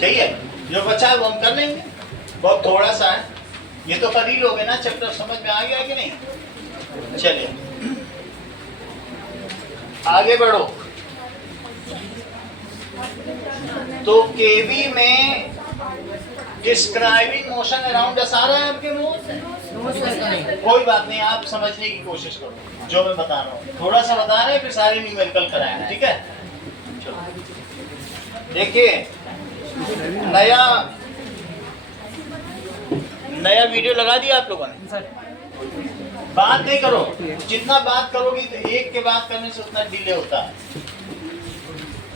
सही है, जो बचा है वो हम कर लेंगे, बहुत थोड़ा सा है, ये तो कर ही लोगे ना, चैप्टर समझ में आ गया कि नहीं। चलिए आगे बढ़ो। तो केवी में डिस्क्राइबिंग मोशन अराउंड अस आ रहा है आपके मुंह? कोई बात नहीं, आप समझने की कोशिश करो जो मैं बता रहा हूँ, थोड़ा सा बता रहे हैं फिर सारे न्यूमेरिकल कराएंगे, ठीक है। चलो देखिए, नया वीडियो लगा दिया आप लोगों ने। बात नहीं करो, जितना बात करोगी तो एक के बात करने से उतना डिले होता है।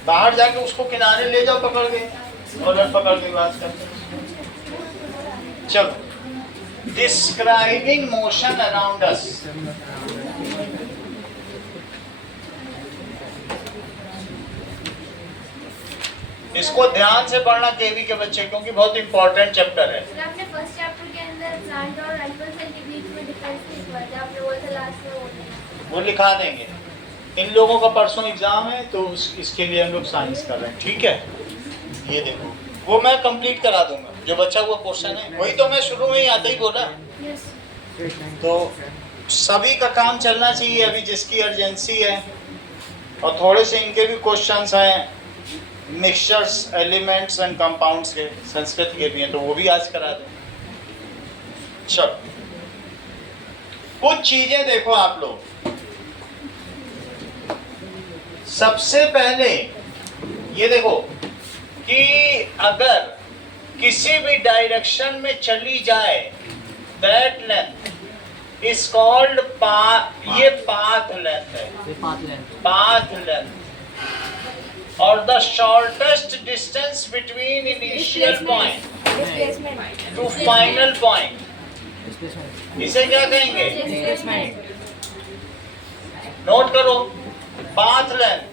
बाहर जाके उसको किनारे ले जाओ पकड़ के, और पकड़ के बात करते। चलो, डिस्क्राइबिंग मोशन अराउंड अस। इसको ध्यान से पढ़ना केवी के बच्चे, क्योंकि बहुत इंपॉर्टेंट चैप्टर है। आपने फर्स्ट चैप्टर के अंदर प्लांट और एनिमल सेल के बीच में डिफरेंस लिखवा दिया, आपने वो तो लास्ट में वो लिखा देंगे। इन लोगों का परसों एग्जाम है तो इसके लिए हम लोग साइंस कर रहे हैं, ठीक है। ये देखो, वो मैं कंप्लीट करा दूंगा, जो बचा हुआ क्वेश्चन है वही तो मैं शुरू में ही आते ही बोला। तो सभी का काम चलना चाहिए अभी, जिसकी अर्जेंसी है, और थोड़े से इनके भी क्वेश्चंस हैं, मिक्सचर्स, एलिमेंट्स एंड कंपाउंड्स के, संस्कृत के भी हैं, तो वो भी आज करा दें। चलो, कुछ चीजें देखो आप लोग। सबसे पहले ये देखो कि अगर किसी भी डायरेक्शन में चली जाए, दैट लेंथ इज कॉल्ड ये पाथ लेंथ है, पाथ लेंथ, और the shortest distance between initial point two final point, इसे क्या कहेंगे? नोट करो, path length,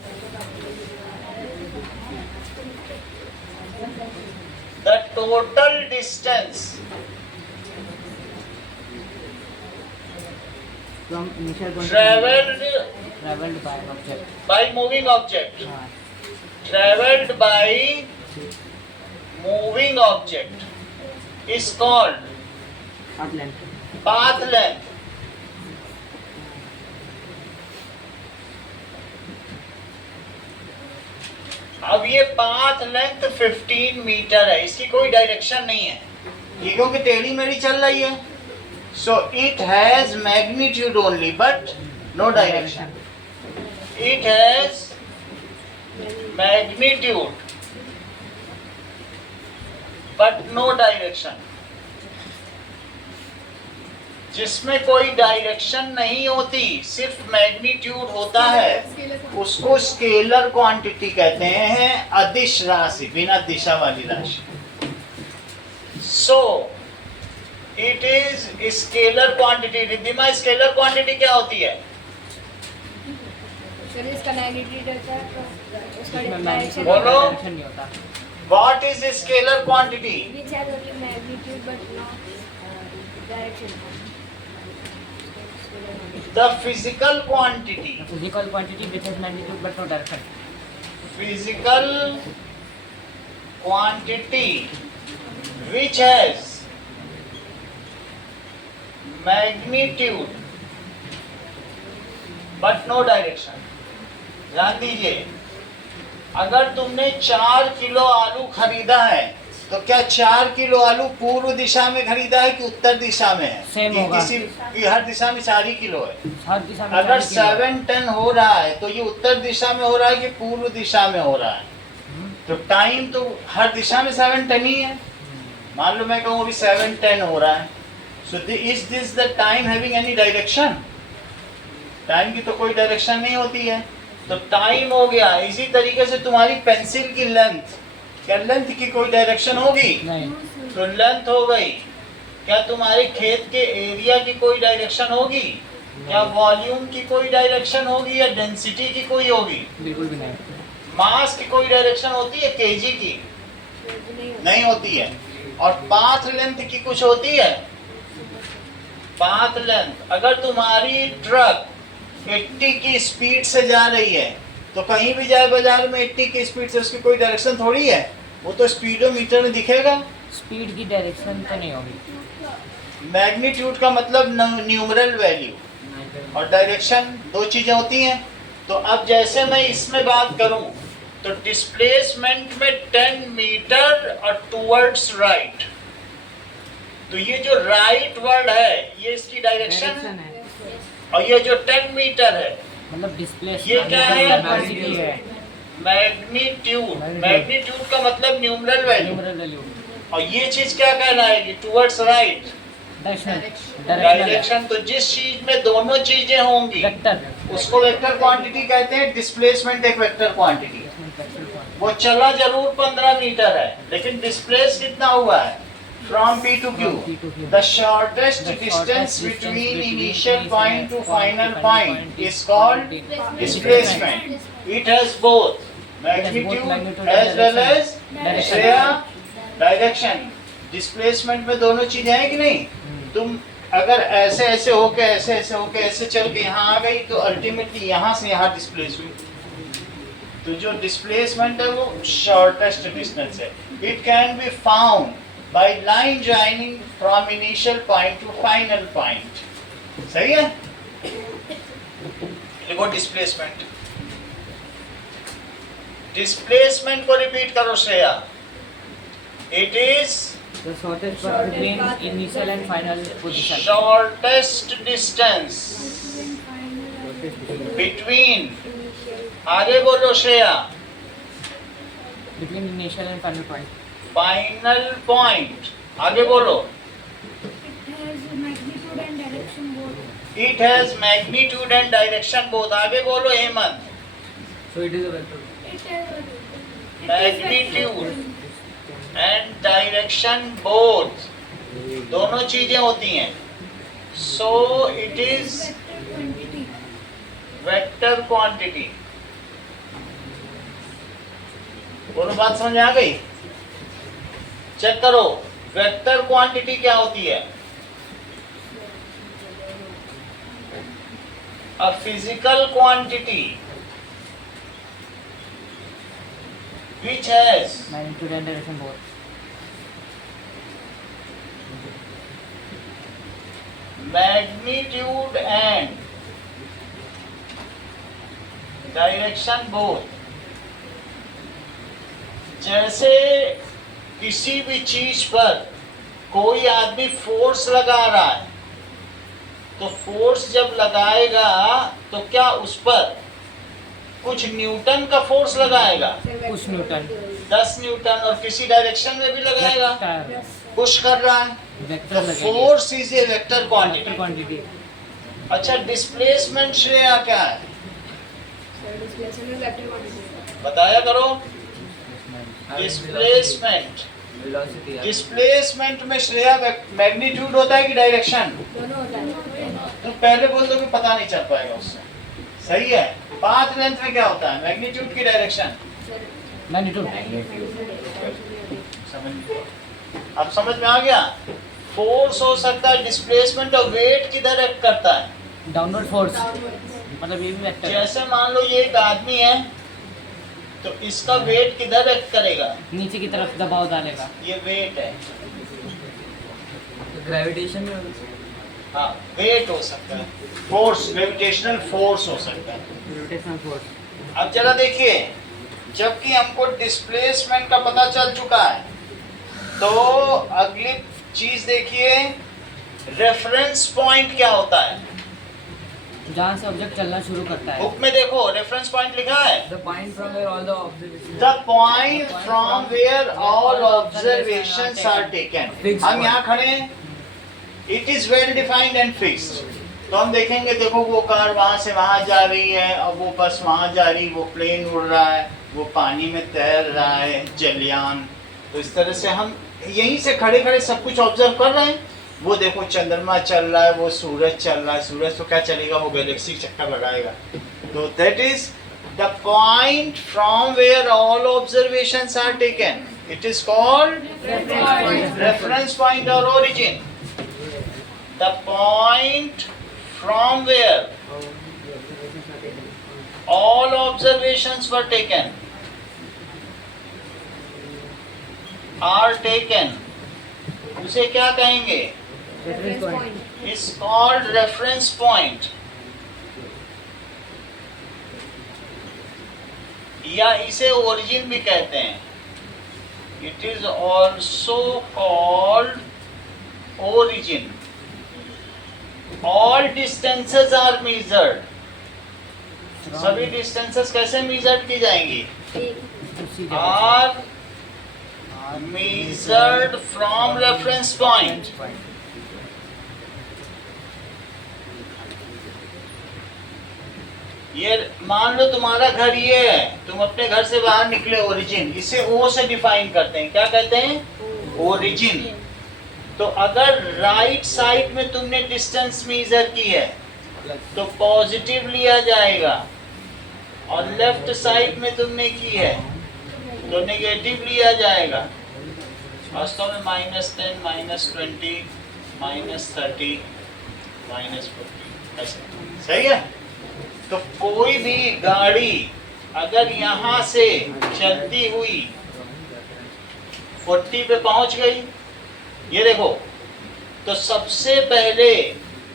the total distance from initial point traveled by an object, by moving object, traveled by moving object is called path length. path length. अब ये path length 15 metre है, इसकी कोई direction नहीं है, ये क्योंकि टेढ़ी मेढ़ी चल रही है, so it has magnitude only but no direction. It has magnitude but no direction. जिसमें कोई डायरेक्शन नहीं होती, सिर्फ मैग्नीट्यूड होता है, उसको स्केलर क्वांटिटी कहते हैं, अदिश राशि, बिना दिशा वाली राशि। So it is scalar quantity. Riddhima, scalar quantity क्या होती है? सर इसका मैग्नीट्यूड होता है तो उसका डायरेक्शन बोलो। नहीं होता। What is scalar quantity? which has only magnitude but not direction. The physical quantity. The physical quantity which has magnitude but no direction. Physical quantity which has magnitude but no direction. ध्यान दीजिए, अगर तुमने 4 kilo आलू खरीदा है तो क्या 4 kilo आलू पूर्व दिशा में खरीदा है कि उत्तर दिशा में है? Same कि होगा। किसी हर दिशा में 4 ही किलो है। हर दिशा में अगर 4 किलो। 7 टन हो रहा है तो ये उत्तर दिशा में हो रहा है कि पूर्व दिशा में हो रहा है? तो टाइम तो हर दिशा में 7 टन ही है। मान लो मैं कहूँ अभी 7 टन हो रहा है, so is this the time having any direction? Time की तो कोई डायरेक्शन नहीं होती है, तो टाइम हो गया। इसी तरीके से तुम्हारी पेंसिल की लेंथ, क्या लेंथ की कोई डायरेक्शन होगी? नहीं। तो लेंथ हो गई। क्या तुम्हारे खेत के एरिया की कोई डायरेक्शन होगी? क्या वॉल्यूम की कोई डायरेक्शन होगी या डेंसिटी की कोई होगी? बिल्कुल भी नहीं। मास की कोई डायरेक्शन होती है? केजी की नहीं होती है। और पाथ लेंथ की कुछ होती है? पाथ लेंथ, अगर तुम्हारी ट्रक 80 की स्पीड से जा रही है तो कहीं भी जाए बाजार में 80 की स्पीड से, उसकी कोई डायरेक्शन थोड़ी है। वो तो स्पीडोमीटर में दिखेगा। स्पीड की डायरेक्शन तो नहीं होगी। मैग्नीट्यूड का मतलब न्यूमरल वैल्यू, और डायरेक्शन दो चीजें होती हैं। तो अब जैसे मैं इसमें बात करूं तो डिस्प्लेसमेंट में 10 मीटर और टुवर्ड्स राइट, तो ये जो राइट वर्ड है ये इसकी डायरेक्शन है, और ये जो 10 मीटर है मतलब डिस्प्लेस ये क्या है? क्वांटिटी है, मैग्नीट्यूड। मैग्नीट्यूड का मतलब न्यूमरल वैल्यू, न्यूमरल वैल्यू, और ये चीज क्या कहलाएगी? Towards right, direction, direction. तो जिस चीज में दोनों चीजें होंगी वेक्टर, उसको वेक्टर क्वांटिटी कहते हैं। डिस्प्लेसमेंट एक वेक्टर क्वांटिटी है। वो चला जरूर 15 मीटर है, लेकिन डिस्प्लेस कितना हुआ है? From P to Q, the shortest distance between initial point to final point is called displacement. It has both magnitude as well as direction. Displacement में दोनों चीजें हैं कि नहीं? तुम अगर ऐसे ऐसे होके ऐसे चल के यहाँ आ गई तो अल्टीमेटली यहाँ से यहाँ डिस्प्लेस हुई। तो जो डिस्प्लेसमेंट है वो शॉर्टेस्ट डिस्टेंस है। It can be found by line joining from initial point two final point. सही है? लिखो डिस्प्लेसमेंट। डिस्प्लेसमेंट को रिपीट करो Shreya. It is the shortest path between initial and final position, shortest distance between, आगे बोलो Shreya, between initial and final point, final point, आगे बोलो। It has magnitude and direction both, आगे बोलो Hemant. so it is a vector, magnitude and direction both, दोनों चीजें होती हैं। So it is vector quantity. दोनों बात समझ में आ गई? चेक करो, वेक्टर क्वांटिटी क्या होती है? A physical quantity which has magnitude and direction both, magnitude and direction both। जैसे किसी भी चीज पर कोई आदमी फोर्स लगा रहा है, तो फोर्स जब लगाएगा तो क्या उस पर कुछ न्यूटन का फोर्स लगाएगा? कुछ न्यूटन, 10 न्यूटन, और किसी डायरेक्शन में भी लगाएगा, पुश कर रहा है, वेक्टर तो force is a vector quantity. Quantity. अच्छा, डिस्प्लेसमेंट श्रेया क्या है? बताया करो। डिस्प्लेसमेंट, डिस्प्लेसमेंट में श्रेया मैग्नीट्यूड होता है कि डायरेक्शन? तो पहले बोल दो कि पता नहीं चल पाएगा उससे। सही है। पाथ लेंथ में क्या होता है? मैग्नीट्यूड की डायरेक्शन? मैग्नीट्यूड, अब समझ में आ गया? फोर्स हो सकता है, डिस्प्लेसमेंट और वेट किधर एक्ट करता है? डाउनवर्ड फोर्स, मतलब ये भी वेक्टर है। जैसे मान लो ये एक आदमी है, तो इसका वेट किधर एक्ट करेगा? नीचे की तरफ दबाव डालेगा, ये वेट है। ग्रेविटेशन में, हाँ, वेट हो सकता है, फोर्स, ग्रेविटेशनल फोर्स हो सकता है। Gravitational force. अब जरा देखिए, जबकि हमको डिस्प्लेसमेंट का पता चल चुका है, तो अगली चीज देखिए, रेफरेंस पॉइंट क्या होता है? जहाँ से ऑब्जेक्ट चलना शुरू करता है। बुक में देखो रेफरेंस पॉइंट लिखा है, The point from where all the observations, the point from where all observations are taken. हम यहाँ खड़े हैं, it is well defined and fixed. तो हम देखेंगे, देखो वो कार वहां से वहां जा रही है, और वो बस वहां जा रही, वो प्लेन उड़ रहा है, वो पानी में तैर रहा है, जलयान। तो इस तरह से हम यहीं से खड़े खड़े सब कुछ ऑब्जर्व कर रहे हैं। वो देखो चंद्रमा चल रहा है, वो सूरज चल रहा है, सूरज तो क्या चलेगा, वो गैलेक्सी चक्कर लगाएगा। तो that is the point from where all observations are taken, it is called reference point और origin. The point from where all observations were taken are taken, उसे क्या कहेंगे? Reference point. Is called reference point, या इसे origin भी कहते हैं. It is also called origin. All distances are measured. सभी डिस्टेंसेस कैसे मेजर्ड की जाएंगी? Are measured from reference point. ये मान लो तुम्हारा घर ये है, तुम अपने घर से बाहर निकले, ओरिजिन, इसे ओ से डिफाइन करते हैं. क्या कहते हैं? ओरिजिन. तो अगर राइट साइड में तुमने डिस्टेंस मेजर की है तो पॉजिटिव लिया जाएगा, और लेफ्ट साइड में तुमने की है तो नेगेटिव लिया जाएगा. वास्तव में -10, -20, -30, -40 ऐसे. सही है. तो कोई भी गाड़ी अगर यहाँ से चलती हुई 40 पे पहुंच गई, ये देखो, तो सबसे पहले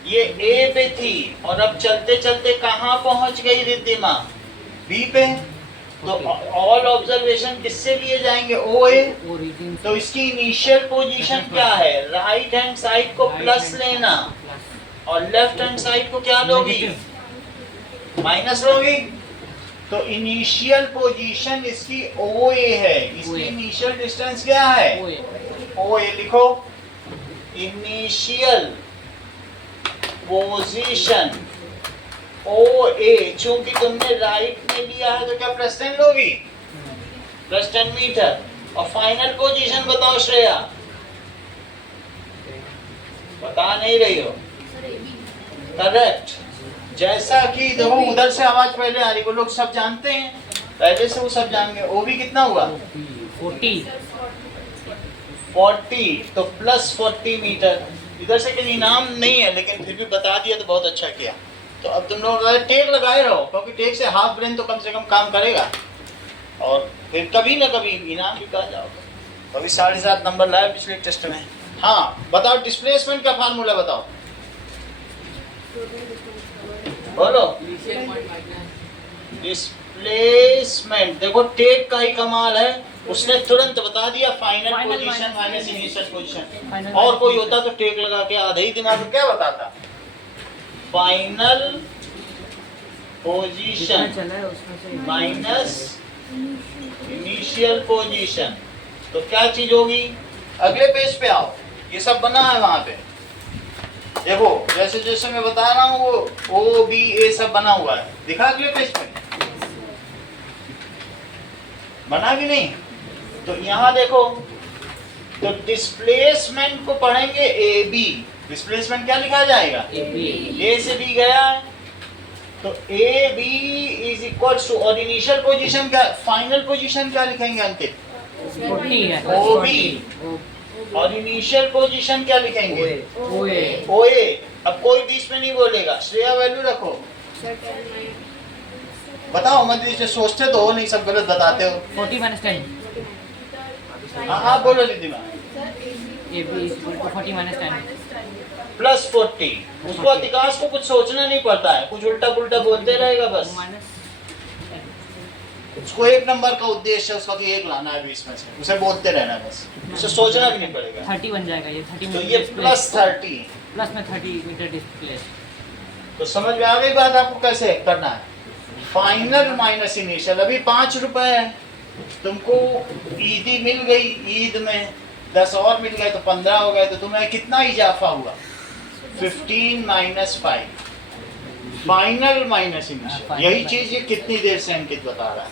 ये ए पे थी और अब चलते चलते कहाँ पहुंच गई रिद्धिमा? बी पे. तो ऑल ऑब्जर्वेशन किससे लिए जाएंगे? ओ ए. तो इसकी इनिशियल पोजीशन क्या है? राइट हैंड साइड को प्लस लेना और लेफ्ट हैंड साइड को क्या लोगी? माइनस लोगी. तो इनिशियल पोजीशन इसकी ओ ए है. इसकी इनिशियल डिस्टेंस क्या है? ओ ए. लिखो, इनिशियल पोजीशन ओ ए. चूंकि तुमने राइट में लिया है तो क्या प्लस 10 लोगी? Plus 10 metre. और फाइनल पोजीशन बताओ श्रेया. बता नहीं रही हो. करेक्ट. जैसा कि देखो उधर से आवाज पहले आ रही, वो लोग सब जानते हैं, पहले से वो सब जानेंगे. ओ भी कितना हुआ? 40. तो प्लस 40 मीटर. इधर से कोई इनाम नहीं है, लेकिन फिर भी बता दिया तो बहुत अच्छा किया. तो अब तुम लोग टेक लगाए रहो, क्योंकि टेक से हाफ ब्रेन तो कम से कम काम करेगा, और फिर कभी ना कभी इनाम भी पा जाओगे. कभी 7.5 नंबर लाए पिछले टेस्ट में. हाँ बताओ, डिस्प्लेसमेंट का फार्मूला बताओ. बोलो. डिस्प्लेसमेंट. देखो टेक का ही कमाल है, उसने तुरंत बता दिया final position minus initial position. और कोई होता तो टेक लगा के आधे ही दिमाग में क्या बताता? Final position minus initial position. तो क्या चीज होगी? अगले पेज पे आओ, ये सब बना है वहां पे. देखो जैसे जैसे मैं बता रहा हूँ वो ओ बी ए सब बना हुआ है. दिखा अगले पेज पे? बना कि नहीं? तो यहाँ देखो, तो डिस्प्लेसमेंट को पढ़ेंगे ए बी. डिस्प्लेसमेंट क्या लिखा जाएगा? ए से बी गया है तो a b is equal to, और इनिशियल पोजीशन क्या, फाइनल पोजीशन क्या लिखेंगे अंकित? O b. और इनिशियल पोजीशन क्या लिखेंगे? ओ ए. अब कोई बीच में नहीं बोलेगा. श्रेया वैल्यू रखो. बताओ मत से सोचते तो हो नहीं, सब गलत बताते हो. 40 - 10. हाँ बोलो रिद्धिमा. प्लस 40. उसको अधिकांश को कुछ सोचना नहीं पड़ता है, कुछ उल्टा पुल्टा बोलते रहेगा बस. उसको एक नंबर का उद्देश्य है उसका कि एक लाना है 20 में से, उसे बोलते रहना बस, उसे सोचना भी नहीं पड़ेगा. 30 बन जाएगा ये. 30 तो ये प्लस 30. प्लस में 30 मीटर डिस्प्लेस. तो समझ में आ गई बात आपको कैसे करना है? Final minus initial. अभी 5 रुपए है, तुमको ईदी मिल गई, ईद में 10 और मिल गए तो 15 हो गए, तो तुम्हें कितना इजाफा हुआ? 15 - 5. Final minus initial. यही चीज ये कितनी देर से अंकित बता रहा है.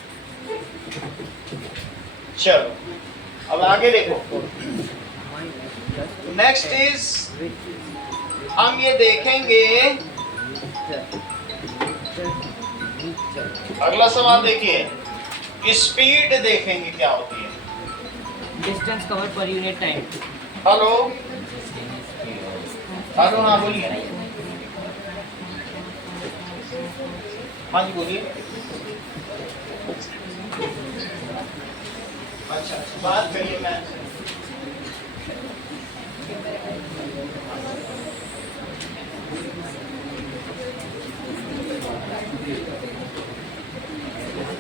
चलो अब आगे देखो. नेक्स्ट इज, हम ये देखेंगे, अगला सवाल देखिए, स्पीड देखेंगे क्या होती है. Distance cover per unit time. Hello hello. हाँ बोलिए. हाँ जी बोलिए. अच्छा बात करिए. मैं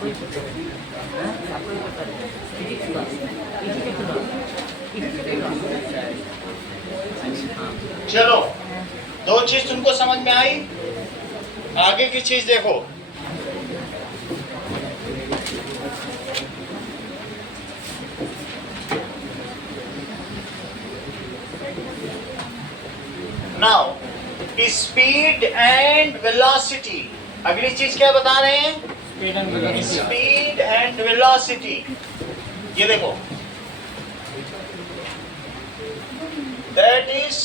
आपको ही पता है, आपको ही पता है। चलो, दो चीज तुमको समझ में आई, आगे की चीज देखो। नाउ स्पीड एंड वेलोसिटी, अगली चीज क्या बता रहे हैं? Speed and velocity. Speed and velocity, ये देखो, that is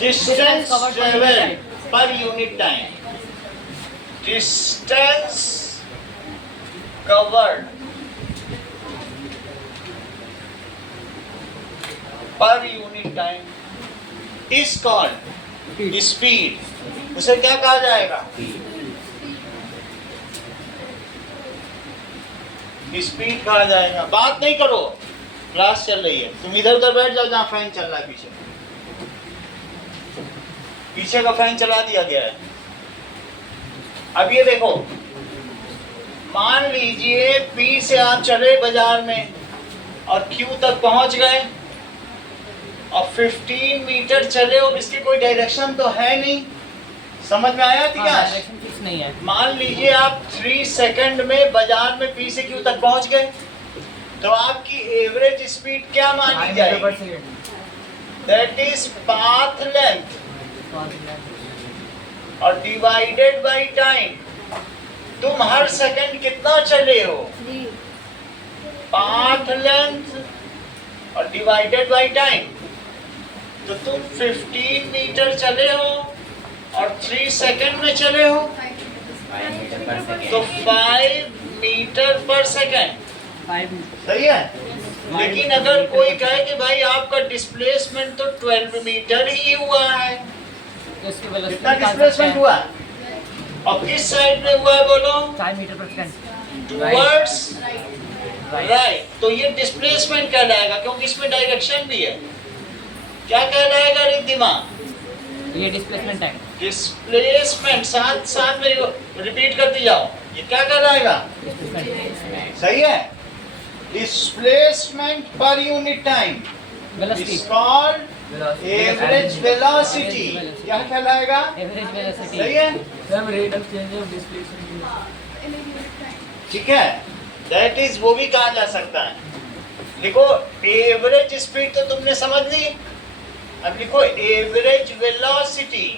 distance travel per unit time, distance covered per unit time is called speed. उसे क्या कहा जाएगा? स्पीड कहा जाएगा। बात नहीं करो, क्लास चल रही है, तुम इधर उधर बैठ जाओ जहाँ फैन चल रहा है। पीछे पीछे का फैन चला दिया गया है। अब ये देखो, मान लीजिए P से आप चले बाजार में और Q तक पहुंच गए और 15 मीटर चले और इसकी कोई डायरेक्शन तो है नहीं। समझ में आया थी क्या? डायरेक्शन फिक्स नहीं है। मान लीजिए आप 3 सेकंड में बाजार में P से Q तक पहुंच गए, तो आपकी एवरेज स्पीड क्या मानी जाएगी? दैट इज पाथ लेंथ और डिवाइडेड बाय टाइम। तुम हर सेकंड कितना चले हो? पाथ लेंथ और डिवाइडेड बाय टाइम। तो तुम 15 मीटर चले हो और 3 सेकंड में चले हो, तो 5 मीटर पर सेकंड। सही है। लेकिन अगर कोई कहे कि भाई आपका डिस्प्लेसमेंट तो 12 मीटर ही हुआ है, कितना डिस्प्लेसमेंट हुआ और किस साइड में हुआ है बोलो? 5 मीटर पर सेकंड टुवर्ड्स राइट। तो ये डिस्प्लेसमेंट कहलाएगा, क्योंकि इसमें डायरेक्शन भी है। क्या कहलाएगा रिद्धिमा? ये डिस्प्लेसमेंट है। डिस्प्लेसमेंट, साथ साथ में रिपीट करती जाओ, ये क्या कहलाएगा? सही है। Displacement per unit time is called average velocity. क्या कहलाएगा? Average velocity. सही है। Rate of change of displacement. ठीक है, दैट इज, वो भी कहा जा सकता है। लिखो एवरेज स्पीड तो तुमने समझ ली, अब लिखो एवरेज वेलोसिटी।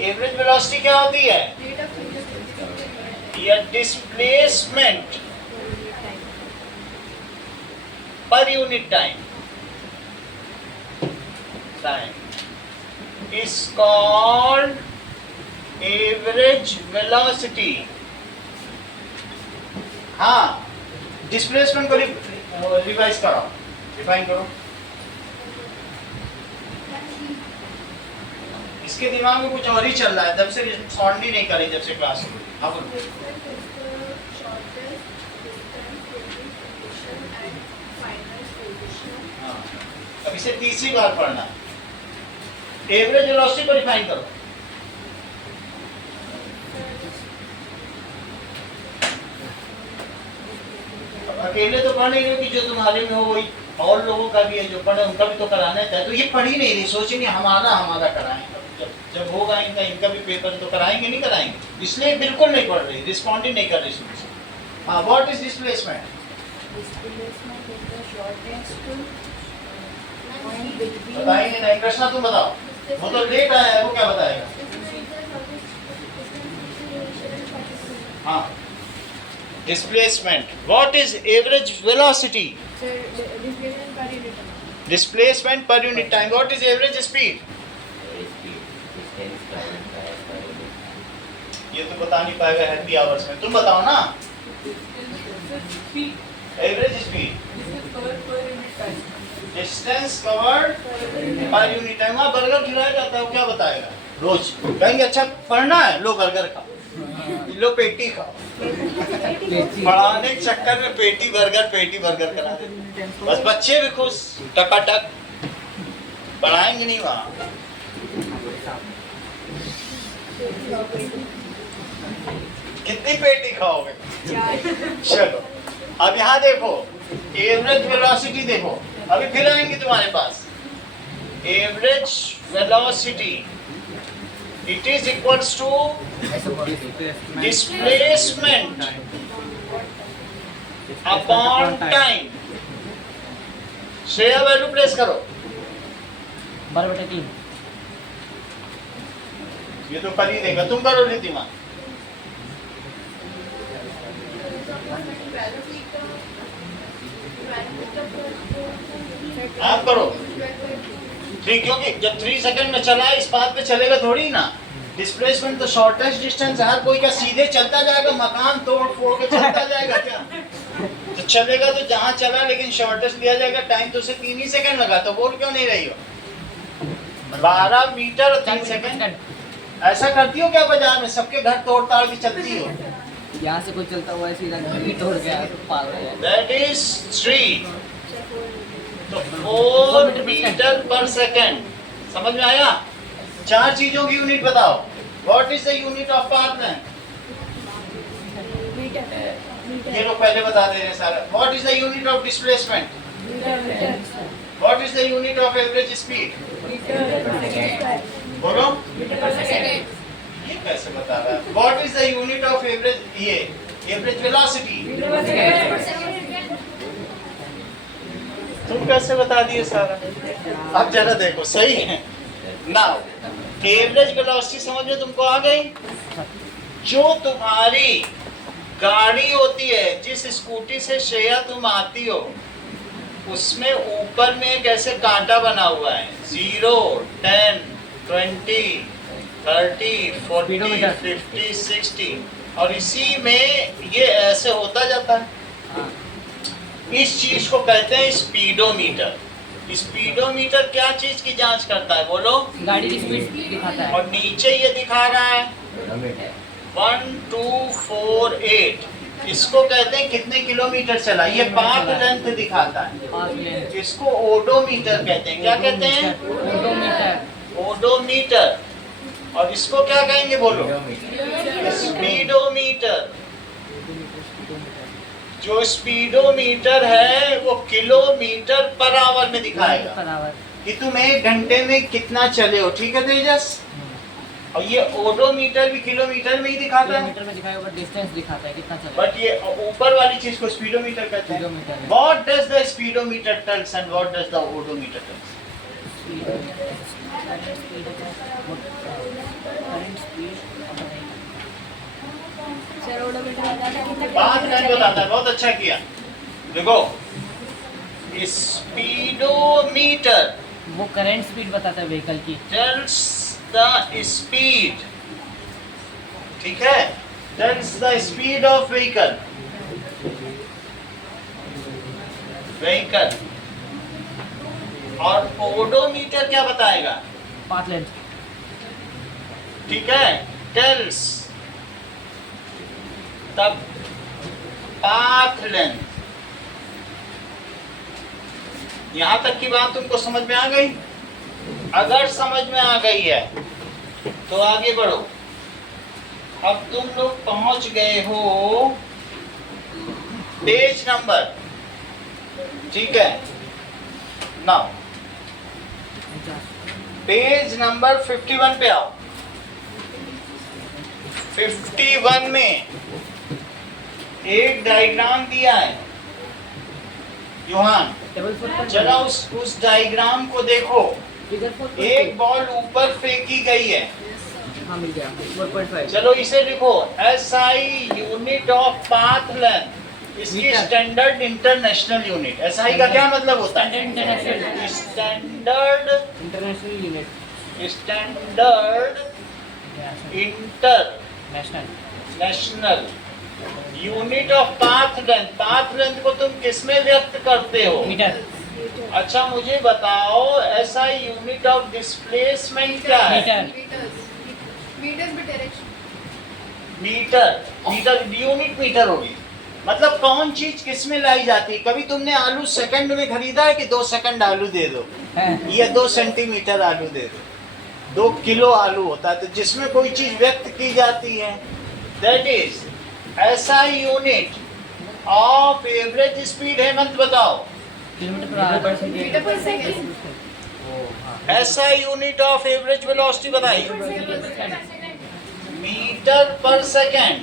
एवरेज वेलोसिटी क्या होती है? या displacement per unit time is called average velocity। हाँ, डिस्प्लेसमेंट को रिवाइज करो, डिफाइन करो। इसके दिमाग में कुछ और ही चल रहा है, जब से साउंड ही नहीं करी, जब से क्लास हुई। हाँ बोलो। अब इसे तीसरी बार पढ़ना। एवरेज वेलोसिटी को डिफाइन करो। अकेले तो पढ़ नहीं रहे कि जो तुम्हारे में हो वही और लोगों का भी है, जो पढ़े उनका भी तो कराना है। तो ये पढ़ ही नहीं रही, सोचेंगे हमारा कराएंगे। जब होगा इनका भी पेपर तो कराएंगे, नहीं कराएंगे, इसलिए बिल्कुल नहीं पढ़ रही, रिस्पॉन्ड ही नहीं कर रही शुरू से। हाँ, व्हाट इज डिस्प्लेसमेंट? बताएंगे नहीं, कृष्णा तुम बताओ, वो तो लेट आया है, वो क्या बताएगा? हाँ, displacement. What is average velocity? Displacement per unit time. What is average speed? ये तो बता नहीं पाएगा हैप्पी आवर्स में, तुम बताओ ना। Average speed, distance covered per unit time. वहाँ बर्गर खिलाया जाता है, वो क्या बताएगा? रोज कहेंगे अच्छा पढ़ना है, लो बर्गर खाओ, लो पेटी खाओ। पढ़ाने के चक्कर में पेटी बर्गर करा दे, बस बच्चे भी खुश, टकाटक। पढ़ाएंगे नहीं वहाँ। कितनी पेटी खाओगे? चलो अब यहाँ देखो, एवरेज वेलोसिटी देखो, अभी फिर आएंगे तुम्हारे पास। Average velocity it is equals to displacement upon time. Shreya value place करो। 12/3 ये तो कर ही देगा, तुम करो रितिमा। आप करो 3, क्योंकि जब 3 सेकंड में चला इस बात पे चलेगा थोड़ी ना। डिस्प्लेसमेंट तो शॉर्टेस्ट डिस्टेंस है, हर कोई का सीधे चलता जाएगा, मकान तोड़ फोड़ के चलता जाएगा क्या? तो चलेगा तो जहाँ चला, लेकिन शॉर्टेस्ट लिया जाएगा। टाइम तो उसे 3 ही सेकंड लगा, तो बोल क्यों नहीं रही हो? 12 मीटर और 3 सेकंड। ऐसा करती हो क्या बाजार में? सबके घर तोड़ ताड़ के चलती हो? यहाँ से कोई चलता हुआ है सीधा गली तोड़ गया तो पागल है। That is 3, तो 4 मीटर पर सेकंड। समझ में आया? 4 चीजों की यूनिट बताओ। What is the unit of path length? ये लोग पहले बता दे रहे हैं सारा। What is the unit of displacement? What is the unit of average speed? बोलो। ये कैसे बता रहा है? What is the unit of average, ये average velocity? तुम कैसे बता दिए सारा? अब जरा देखो, सही है। Now, एवरेज वेलोसिटी समझ में तुमको आ गई? जो तुम्हारी गाड़ी होती है, जिस स्कूटी से श्रेया तुम आती हो, उसमें ऊपर में एक ऐसे कांटा बना हुआ है, 0, 10, 20, 30, 40, 50, 60, और इसी में ये ऐसे होता जाता है। इस चीज को कहते हैं स्पीडोमीटर। स्पीडोमीटर क्या चीज की जांच करता है बोलो? गाड़ी की स्पीड दिखाता है। और नीचे ये दिखा रहा है 1, 2, 4, 8, इसको कहते हैं कितने किलोमीटर चला। ये पाथ लेंथ दिखाता है, इसको ओडोमीटर कहते हैं। क्या कहते हैं? ओडोमीटर। ओडोमीटर। और इसको क्या कहेंगे बोलो? स्पीडोमीटर। जो स्पीडोमीटर है वो किलोमीटर पर आवर में दिखाएगा कि तुम 1 घंटे में कितना चले हो। ठीक है तेजस? और ये ओडोमीटर भी किलोमीटर में ही दिखाता है। किलोमीटर में दिखाएगा, बट डिस्टेंस दिखाता है कितना चला। बट ये ऊपर वाली चीज को स्पीडोमीटर कहते हैं। What does the speedometer tells and what does the odometer tells? बात नहीं बताता है। बहुत अच्छा किया। देखो स्पीडोमीटर वो करंट स्पीड बताता है व्हीकल की। tells the speed, ठीक है? tells the speed of vehicle। और ओडोमीटर क्या बताएगा? Path length. ठीक है? tells the path length। यहां तक की बात तुमको समझ में आ गई? अगर समझ में आ गई है तो आगे बढ़ो। अब तुम लोग पहुंच गए हो पेज नंबर, ठीक है? नाउ पेज नंबर 51 पे आओ। 51 में एक डायग्राम दिया है योहान, जरा उस डायग्राम को देखो। एक बॉल ऊपर फेंकी गई है। हाँ मिल गया 4.5। चलो इसे लिखो SI unit of path length. इसकी स्टैंडर्ड इंटरनेशनल यूनिट। SI का क्या मतलब होता है? Standard international unit. Standard national national unit of path length. Path length को तुम किस में व्यक्त करते हो? मीटर। अच्छा मुझे बताओ SI यूनिट ऑफ डिस्प्लेसमेंट क्या है? मीटर। मीटर यूनिट मीटर होगी। मतलब कौन चीज किस में लाई जाती है? कभी तुमने आलू सेकंड में खरीदा है कि 2 सेकंड आलू दे दो है। या 2 सेंटीमीटर आलू दे दो? 2 किलो आलू होता है, तो जिसमें कोई चीज व्यक्त की जाती है, that is SI unit of average speed. Hemant बताओ, किलोमीटर पर second. SI unit of average velocity बताइए। मीटर पर सेकेंड।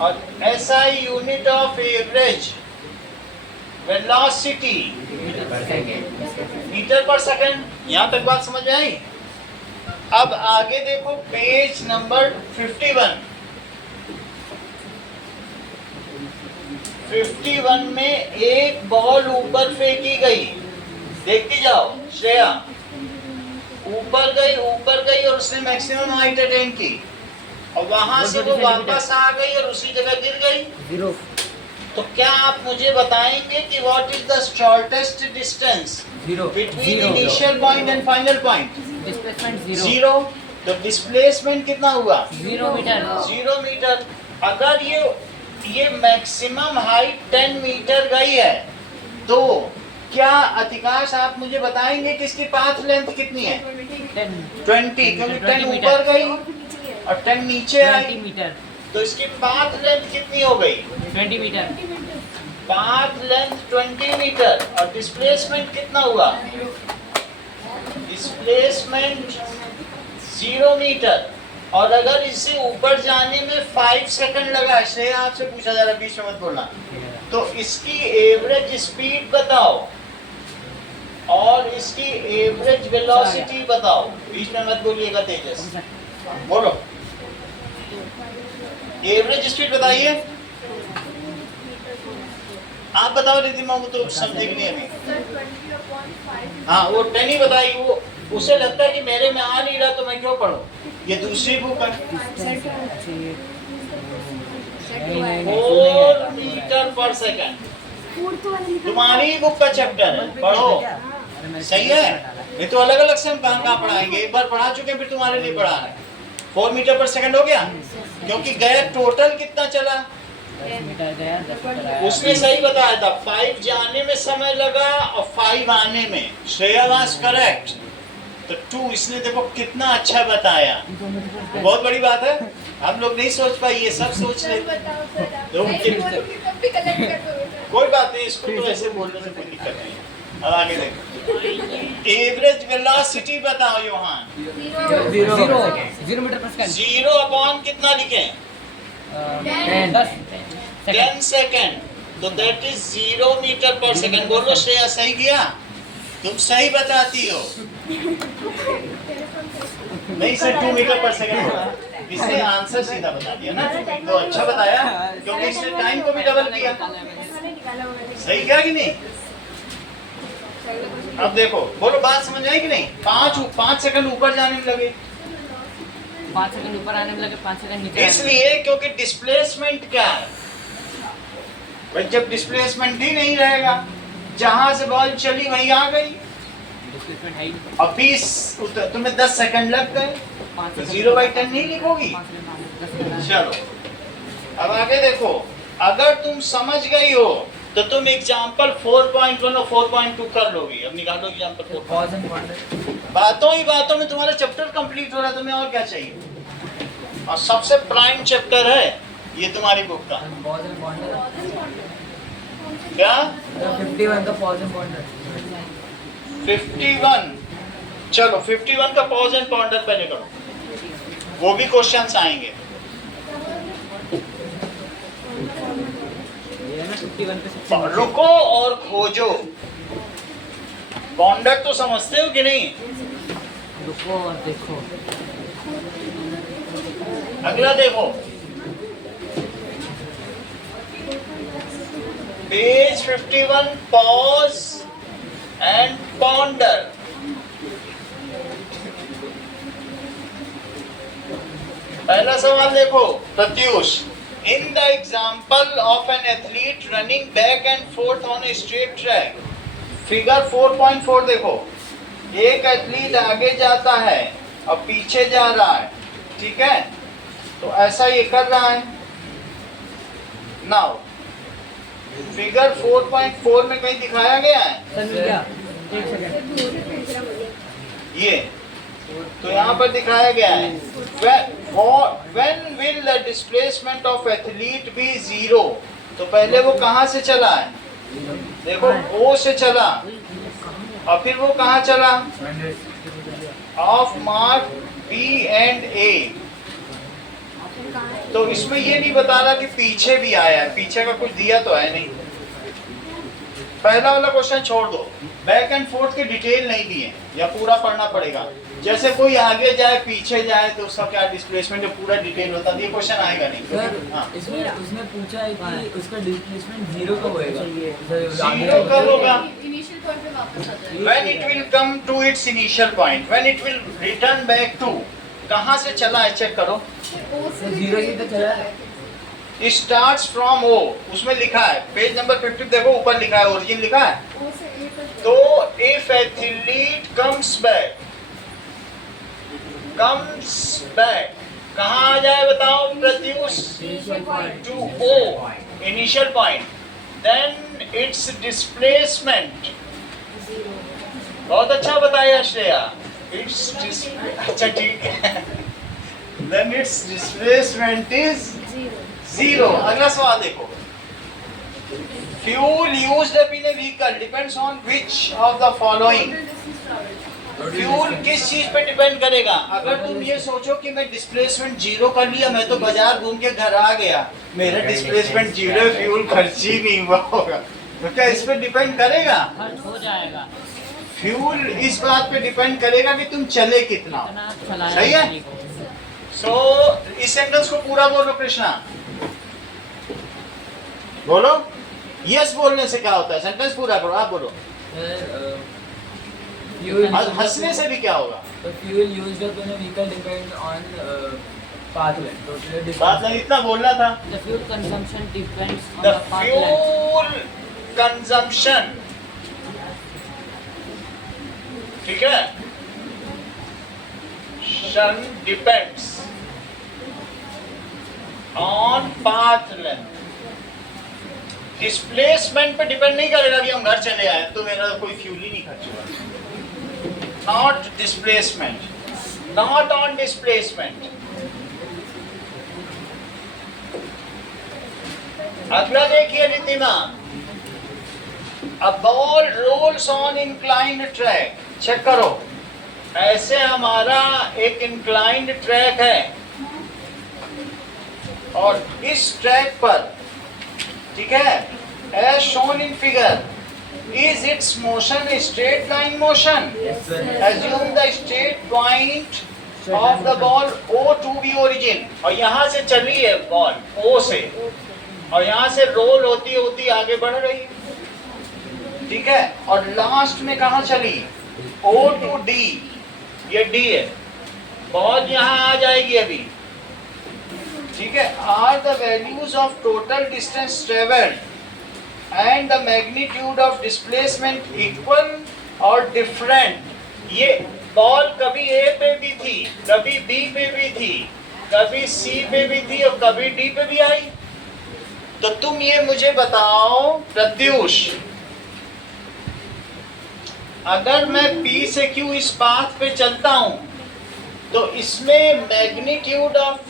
और SI unit of average velocity metre पर सेकेंड। यहां तक बात समझ में आई? अब आगे देखो पेज नंबर 51। 51 में एक बॉल ऊपर फेंकी गई, देखती जाओ श्रेया, ऊपर गई और उसने मैक्सिमम हाइट अटेन की, और वहां से वो वापस आ गई और उसी जगह गिर गई। 0 तो क्या आप मुझे बताएंगे कि what is the shortest distance between initial point and final point? Displacement 0। तो डिस्प्लेसमेंट कितना हुआ? 0 मीटर। 0 मीटर। अगर ये मैक्सिमम हाइट 10 मीटर गई है, तो क्या अधिकांश आप मुझे बताएंगे कि इसकी पाथ लेंथ कितनी है? 20, क्योंकि 10 ऊपर गई और 10 नीचे आई, 20 मीटर। तो इसकी पाथ लेंथ कितनी हो गई? 20 मीटर। Path length 20 metre. और डिस्प्लेसमेंट कितना हुआ? Displacement 0 metre. और अगर इससे ऊपर जाने में 5 सेकंड लगा, श्रेया आपसे पूछा जा रहा, बीच में मत बोलना, तो इसकी एवरेज स्पीड बताओ और इसकी एवरेज वेलोसिटी बताओ। बीच में मत बोलिएगा तेजस, बोलो। एवरेज स्पीड बताइए। आप बताओ रिद्धिमा, वो तो समझेगी नहीं अभी। हाँ, वो 10 ही बताई। वो उसे लगता है कि मेरे में आ नहीं रहा तो मैं क्यों पढ़ूं। ये दूसरी बुक है, 4 मीटर पर सेकंड। तुम्हारी बुक का चैप्टर है, पढ़ो। सही है? ये तो अलग अलग से हम कहाँ पढ़ाएंगे, एक बार पढ़ा चुके फिर तुम्हारे लिए पढ़ा रहे हैं। 4 मीटर पर सेकंड हो गया, क्योंकि गया टोटल कितना चला? 10 मीटर गया, 10 मीटर आया। उसने सही बताया था, 5 जाने में समय लगा और 5 आने में। Shreya was correct. तो 2 इसने देखो कितना अच्छा बताया, बहुत बड़ी बात है। हम लोग नहीं सोच पाए, ये सब सोच ले। कोई बात नहीं, इसको तो ऐसे बोलने से कोई दिक्कत नहीं। अब आगे देखो, एवरेज वेलोसिटी बताओ योहान। 0 मीटर पर सेकंड। 0 अपॉन कितना लिखें? 10 सेकंड। तो दैट इज 0 मीटर पर सेकंड। बोलो श्रेया, सही किया? तुम सही बताती हो। नहीं सर, 2 मीटर पर सेकंड बोला, इसने आंसर सीधा बता दिया ना, तो अच्छा बताया, क्योंकि इसने टाइम को भी डबल किया। सही क्या कि नहीं? अब देखो, बोलो बात समझ आई कि नहीं? 5 सेकंड ऊपर जाने में लगे, 5 सेकंड ऊपर आने में लगे, 5 सेकंड नीचे। इसलिए क्योंकि डिस्प्लेसमेंट क्या है भाई? जब डिस्प्लेसमेंट ही नहीं रहेगा, जहां से बॉल चली वहीं आ गई। डिस्प्लेसमेंट है ही। अब 20 तुम्हें 10 सेकंड लग गए, तो 0/10 नहीं लिखोगी। चलो अब आगे देखो, अगर तुम समझ गई हो तो तुम एग्जाम्पल 4.1 और 4.2 कर लोगी। अब निकालो एग्जाम्पल 4। बातों में तुम्हारा चैप्टर कंप्लीट हो रहा है, तुम्हें और क्या चाहिए? और सबसे प्राइम चैप्टर है ये तुम्हारी बुक का। क्या? 51 का पॉज एंड पॉइंटर। 51। चलो 51 का पॉज एंड पॉन्डर पहले करो, वो भी क्वेश्चंस आएंगे। रुको और खोजो। पॉन्डर तो समझते हो कि नहीं? रुको और देखो। अगला देखो, पेज 51, पॉज एंड पॉन्डर। पहला सवाल देखो Pratyush, in the example of an athlete running back and fourth on a straight track, figure 4.4 देखो, एक एथलीट आगे जाता है और पीछे जा रहा है, ठीक है? तो ऐसा ये कर रहा है। नाउ फिगर 4.4 में कहीं दिखाया गया है एक सेकंड। ये तो यहाँ पर दिखाया गया है when will the displacement of athlete be zero। तो पहले वो कहाँ से चला है, देखो O से चला और फिर वो कहाँ चला, of mark B and A। तो इसमें ये नहीं बता रहा कि पीछे भी आया है, पीछे का कुछ दिया तो है नहीं। पहला वाला क्वेश्चन छोड़ दो, बैक एंड फोर्थ के डिटेल नहीं दिए या पूरा पढ़ना पड़ेगा। जैसे कोई आगे जाए पीछे जाए तो उसका क्या डिस्प्लेसमेंट, जो पूरा डिटेल होता है, ये क्वेश्चन आएगा नहीं। सर हाँ। इसमें उसने पूछा है कि उसका डिस्प्लेसमेंट जीरो कब होएगा? जीरो कब होगा, इनिशियल पॉइंट पे वापस आ जाएगा। when it will come to its initial point, when it will return back to, कहाँ से चला है चेक करो, जीरो से तो चला है। It starts from O, उसमें लिखा है पेज नंबर 50 देखो ऊपर लिखा है, ओरिजिन लिखा है। O से A तक। तो if athlete comes back कहाँ आ जाए बताओ Pratyush, to O initial point, then its displacement, बहुत अच्छा बताया श्रेया, अच्छा ठीक है, then its displacement is zero। अगला सवाल देखो, fuel used up in a vehicle depends on which of the following। Fuel किस चीज पे डिपेंड करेगा। अगर तुम ये सोचो कि मैं डिस्प्लेसमेंट जीरो कर लिया, मैं तो बाजार घूम के घर आ गया, मेरा डिस्प्लेसमेंट जीरो, फ्यूल खर्च ही नहीं हुआ होगा, तो क्या इस पे डिपेंड करेगा, खर्च हो जाएगा। फ्यूल इस बात पे डिपेंड करेगा कि तुम चले कितना। कितना चलाया सही है? गाड़ी को। सो इस सेंटेंस को पूरा बोलो कृष्णा, बोलो। यस बोलने से क्या होता है, सेंटेंस पूरा करो, आप बोलो। हंसने से भी क्या होगा, fuel used up in a vehicle depends on path length. तो बात नहीं इतना बोलना था। The fuel consumption depends on The the path length. fuel consumption, ठीक है, शन depends on path length। Displacement पे डिपेंड नहीं करेगा कि हम घर चले आए तो मेरा कोई फ्यूल ही नहीं खर्च हुआ। Not displacement, not on displacement। अगला देखिए Ritima, a ball rolls on inclined track। Check करो, ऐसे हमारा एक inclined track है और इस ट्रैक पर, ठीक है, as shown in figure, is its motion a straight line motion? Yes, sir. Assume the straight point of the ball O to be origin, और यहाँ से चली है बॉल O से और यहाँ से रोल होती होती आगे बढ़ रही है, ठीक है, और लास्ट में कहाँ चली, O to D, ये D है, बॉल यहाँ आ जाएगी अभी, ठीक है। Are the values of total distance traveled and the magnitude of displacement equal or different? ये बॉल कभी A पे भी थी, कभी B पे भी थी, कभी C पे भी थी और कभी D पे भी आई। तो तुम ये मुझे बताओ प्रत्युष, अगर मैं P से Q इस पाथ पे चलता हूं तो इसमें मैग्नीट्यूड ऑफ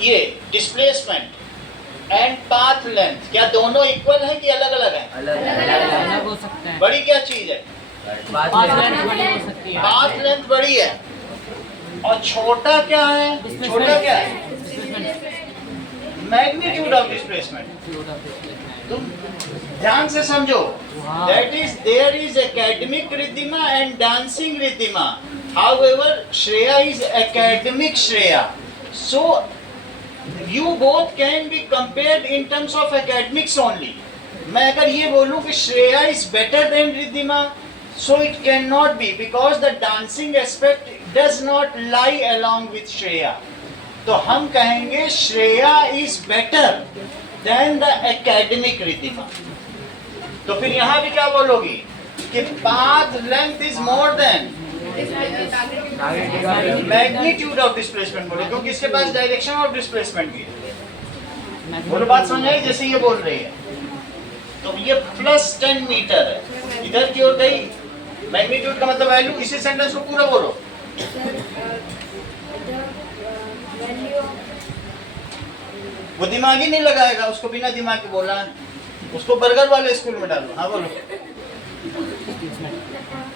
ये डिस्प्लेसमेंट एंड पाथ लेंथ क्या दोनों इक्वल है कि अलग अलग है? अलग हो सकते हैं। बड़ी क्या चीज है? पाथ लेंथ बड़ी हो सकती है। पाथ लेंथ बड़ी है और छोटा क्या है? छोटा क्या है? Magnitude of displacement. तुम ध्यान से समझो, that is there is academic Riddhima and dancing Riddhima. However, Shreya is academic Shreya. So you both can be compared in terms of academics only. मैं अगर ये बोलूँ कि Shreya is better than Riddhima, so it cannot be because the dancing aspect does not lie along with Shreya. तो हम कहेंगे Shreya is better than the academic Riddhima. तो फिर यहाँ भी क्या बोलोगी कि path length is more than magnitude of displacement बोले, क्योंकि इसके पास डायरेक्शन ऑफ डिस्प्लेसमेंट की है। बोलो बात समझ आई जैसे ये बोल रही है। तो ये प्लस 10 मीटर है, इधर की ओर गई मैग्नीट्यूड का मतलब वैल्यू। इसी सेंटेंस को पूरा बोलो, value of वो दिमाग ही नहीं लगाएगा, उसको बिना दिमाग के बोल रहा है, उसको बर्गर वाले स्कूल में डालो। हाँ बोलो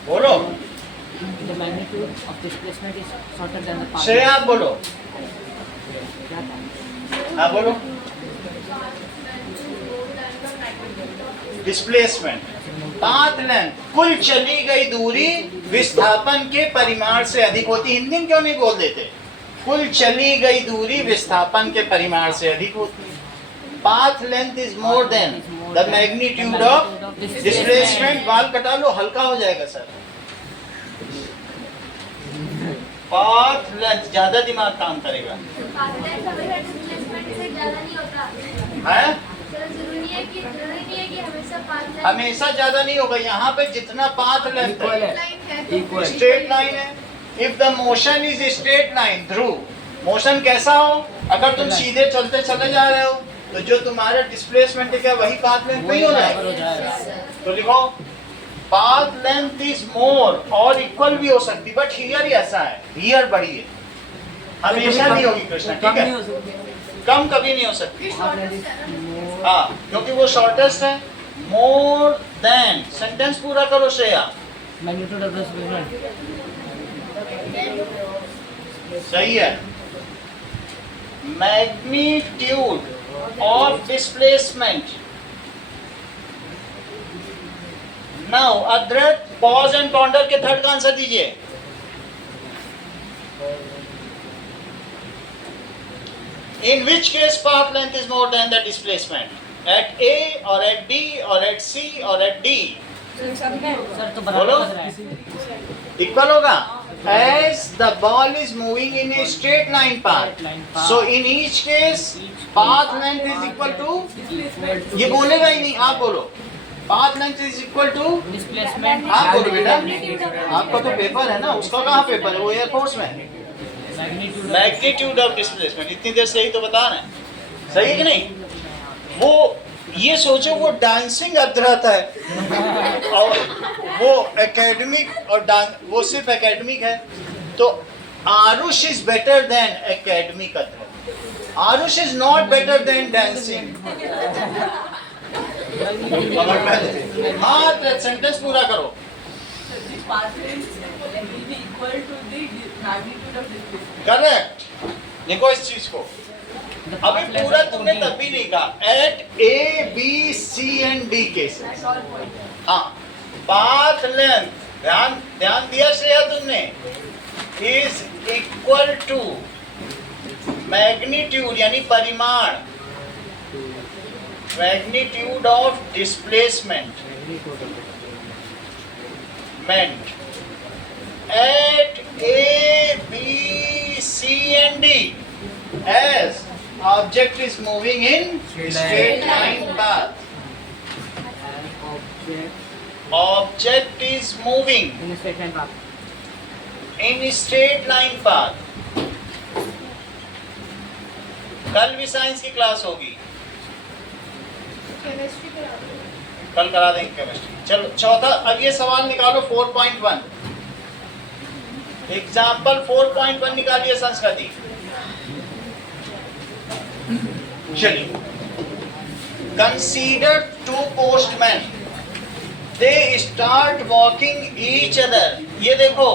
बोलो The magnitude of displacement is shorter than the path. Shreya आप बोलो। क्या था? हाँ बोलो डिस्प्लेसमेंट, पाथ लेंथ, कुल चली गई दूरी विस्थापन के परिमाण से अधिक होती। हिंदी में क्यों नहीं बोल देते? कुल चली गई दूरी विस्थापन के परिमाण से अधिक होती है। Path length is more than the magnitude of displacement. बाल कटा लो, हल्का हो जाएगा सर। पाथ लेंथ ज्यादा दिमाग काम करेगा पाथ लेंथ हमेशा डिस्प्लेसमेंट से ज़्यादा नहीं होता है, सर। जरूरी नहीं है कि हमेशा पाथ लेंथ हमेशा ज्यादा नहीं होगा। यहाँ पे जितना पाथ लेंथ इक्वल है है, इक्वल स्ट्रेट लाइन है। If the motion is straight line, Dhruv motion कैसा हो, अगर तुम सीधे चलते चले जा रहे हो तो जो तुम्हारा डिस्प्लेसमेंट है क्या वही पाथ लेंथ नहीं हो बराबर हो जाएगा? जाएगा। तो लिखो पाथ लेंथ इज मोर, और इक्वल भी हो सकती, बट हियर ही ऐसा है, हियर बड़ी है, हमेशा नहीं होगी कृष्णा, कम ठीक नहीं है? हो सकती। कम कभी नहीं हो सकती। Path length is more. हाँ, क्योंकि वो शॉर्टेस्ट है। मोर देन, सेंटेंस पूरा करो श्रेया। Magnitude of displacement. सही है। Magnitude of displacement. Now Adrat pause and ponder के थर्ड का आंसर दीजिए। In which case path length is more than the displacement? At A or at B or at C or at D? Sir तो बोलो। बराबर लग रहा है। Equal होगा। As the ball is moving in a straight line path, Straight line path. so in each case path length is equal to, ये बोलेगा ही नहीं, आप बोलो। Path length is equal to, Displacement. आप बोलो बेटा। आपका तो पेपर है ना, उसका कहाँ पेपर है? वो एयरफोर्स में है। Magnitude. मैग्नीट्यूड ऑफ डिस्प्लेसमेंट, इतनी देर से ही तो बता रहे हैं, सही है कि नहीं? वो ये सोचो वो डांसिंग अद्रत है और वो एकेडमिक और वो सिर्फ एकेडमिक है, तो Aarush is better than academic Adrat. Aarush is not better than dancing. हाँ, सेंटेंस पूरा करो। करेक्ट, देखो इस चीज को अभी पूरा तुमने तब भी नहीं कहा। At A B C and D cases, हाँ, पाथ लेंथ, ध्यान ध्यान दिया श्रेया तुमने, इज इक्वल टू मैग्नीट्यूड यानी परिमाण, magnitude of displacement meant at A, B, C and D as object is moving in straight line path. Object is moving In a straight line path. in straight line path. कल भी science की class होगी, chemistry करा कल करा देंगे chemistry. चलो चौथा, अब ये सवाल निकालो 4.1। एग्जाम्पल 4.1 निकालिए संस्कृति। चलिए, consider two postman, they start walking each other. ये देखो,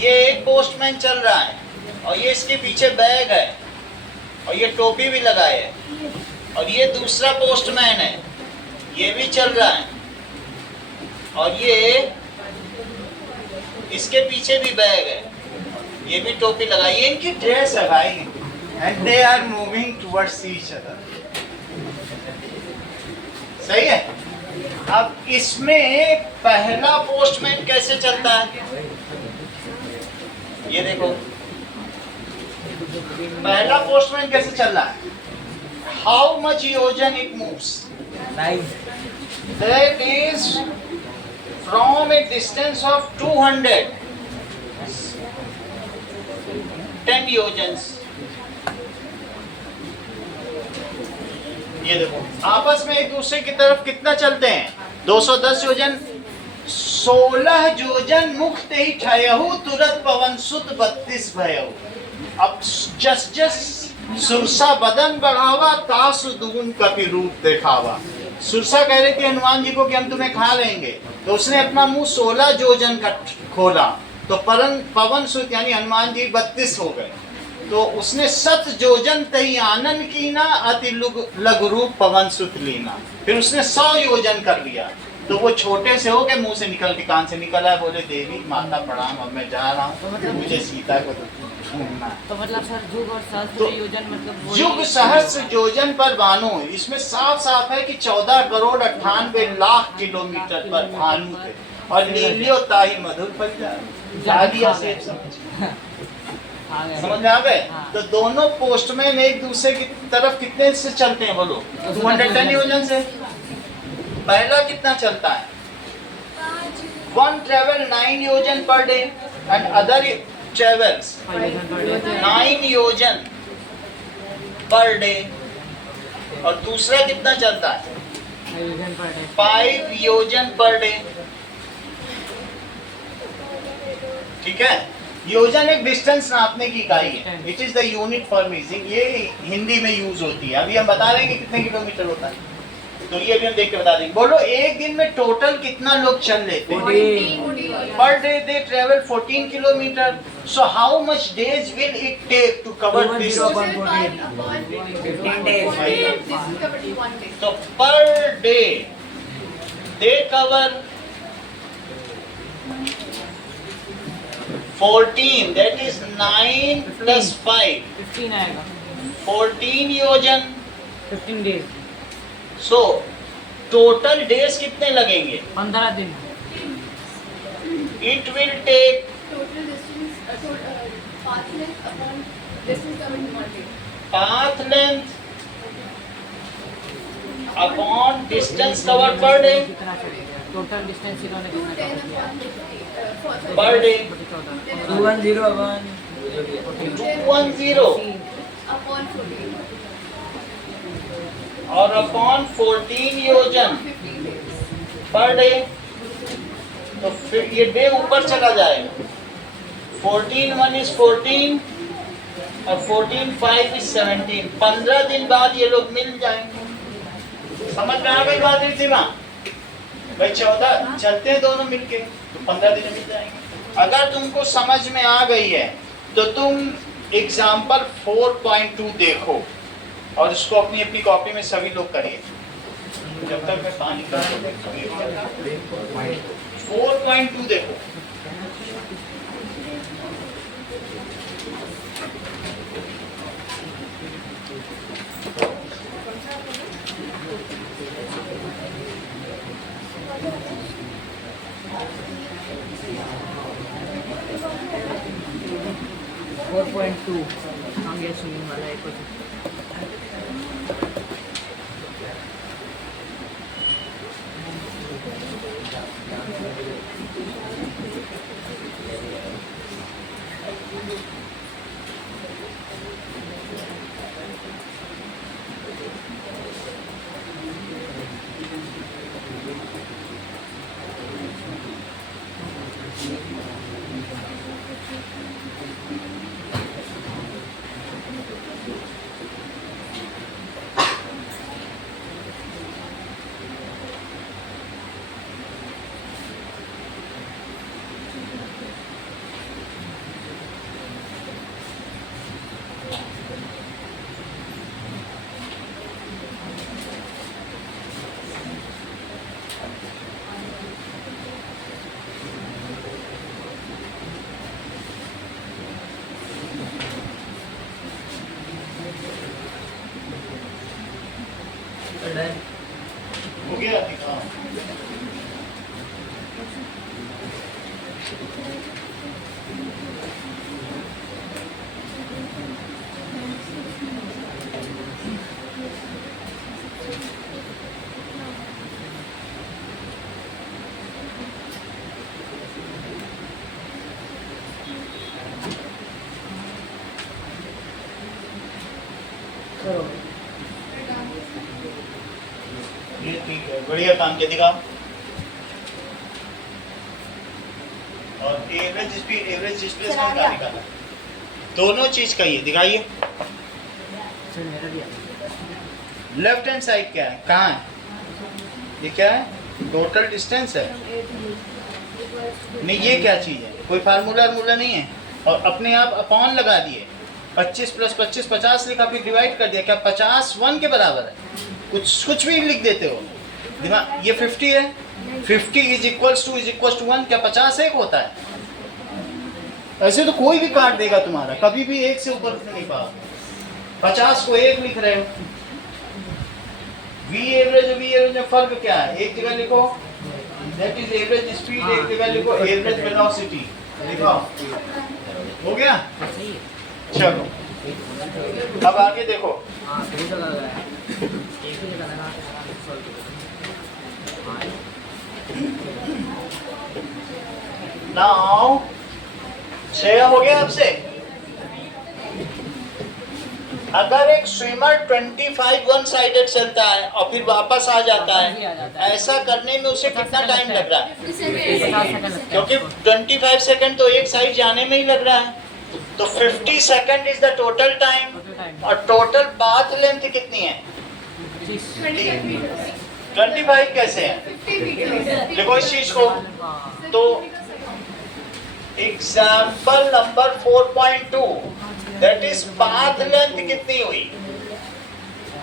ये एक पोस्टमैन चल रहा है और ये इसके पीछे बैग है और ये टोपी भी लगाए है, और ये दूसरा पोस्टमैन है, ये भी चल रहा है और ये इसके पीछे भी बैग है, ये भी टोपी लगाई है, इनकी ड्रेस है भाई, and they are moving towards each other. सही है। अब इसमें पहला पोस्टमैन कैसे चलता है, ये देखो, पहला पोस्टमैन कैसे चल रहा है? हाउ मच योजन it moves? That is from a distance of 200, 10 योजन्स। ये देखो, आपस में एक दूसरे की तरफ कितना चलते हैं? 210 योजन 16 योजन मुक्त ही ठयहु तुरत पवन सुत 32 भयहु। अब जस जस सुरसा बदन बढ़ावा तासु दुगुन कपि रूप दिखावा। सुरसा कह रही थी हनुमान जी को कि हम तुम्हें खा लेंगे, तो उसने अपना मुंह 16 योजन का खोला, तो पवन सुत यानी हनुमान जी 32 हो गए। तो उसने 7 योजन तही आनंद कीना अति लघु रूप पवन सुत लीना। फिर उसने 100 योजन कर लिया, तो वो छोटे से हो गए, मुंह से निकल के कान से निकल आया, बोले देवी माता प्रणाम, अब मैं जा रहा हूँ, मुझे सीता को ढूंढना है। तो मतलब सर युग और सहस्त्र तो योजन मतलब वही- युग सहस्त्र योजन पर भानु, इसमें साफ साफ है कि 14 करोड़ 98 लाख किलोमीटर पर भानु थे। और लीलियो ताही मधुर फल जालिया से हाँ, समझ में आ गए। हाँ। तो दोनों पोस्टमैन एक दूसरे की तरफ कितने से चलते हैं बोलो? 210 योजन से। पहला कितना चलता है? 1 travel 9 योजन per day and other travels 9 योजन पर डे। और दूसरा कितना चलता है? 5 योजन पर डे। ठीक है, योजन एक डिस्टेंस नापने की इकाई है। It is the unit for measuring. ये हिंदी में यूज होती है। अभी हम बता रहे हैं कि कितने किलोमीटर होता है, तो ये भी हम देख के बता देंगे। बोलो एक दिन में टोटल कितना लोग चल लेते हैं? Per day they travel 14 kilometre. So how much days will it take to cover this? तो per day they cover 14, that is 9 plus 5, 15 आएगा, 14 योजन। 15 डेज, सो टोटल डेज कितने लगेंगे? 15 दिन। It will take path length upon distance covered per day कितना चलेगा? Total distance इन्होंने कितना cover किया? per day 2101 210 और अपॉन 14 योजन पर डे। तो फिर ये डे ऊपर चला जाएगा। 14 1 is 14 और 14 5 is 17। 15 दिन बाद ये लोग मिल जाएंगे। समझ में आ गई बात रिद्धिमा? भाई 14 चलते हैं दोनों मिलके, तो 15 दिन में मिल जाएंगे। अगर तुमको समझ में आ गई है तो तुम एग्जाम्पल 4.2 देखो और उसको अपनी अपनी कॉपी में सभी लोग करिए। जब तक मैं पानी का 4.2 देखो। आगे सुनने वाला है कुछ। हो गया दिखा। ये ठीक है, बढ़िया काम किया, दिखाओ। और एवरेज स्पीड, एवरेज डिस्प्लेसमेंट का निकालना। दोनों चीज का ये दिखाइए। लेफ्ट हैंड साइड क्या है, कहाँ है, ये क्या है, टोटल डिस्टेंस है। नहीं, ये क्या चीज़ है, कोई फार्मूला नहीं है। और अपने आप अपॉन लगा दिए, 25 + 25 50 लिखा, फिर डिवाइड कर दिया। क्या 50 1 के बराबर है? कुछ भी लिख देते हो दिमाग। ये 50 है, 50 = 1। क्या 50 1 होता है? ऐसे तो कोई भी काट देगा तुम्हारा, कभी भी 1 से ऊपर नहीं पाओ। 50 को 1 लिख रहे हो। वी एवरेज में फर्क क्या है? एक जगह लिखो दैट इज एवरेज स्पीड, एक जगह लिखो एवरेज वेलोसिटी। लिखो, हो गया? चलो अब आगे देखो। नाउ 6 हो गया आपसे। अगर एक स्विमर 25 वन साइडेड चलता है और फिर वापस आ जाता है, ऐसा करने में उसे कितना टाइम लग रहा है? 50 सेकंड। क्योंकि 25 सेकंड तो एक साइड जाने में ही लग रहा है, तो 50 second is the total time. और टोटल पाथ लेंथ कितनी है? 25 कैसे है? देखो इस चीज को, तो example number 4.2 that is path length कितनी हुई?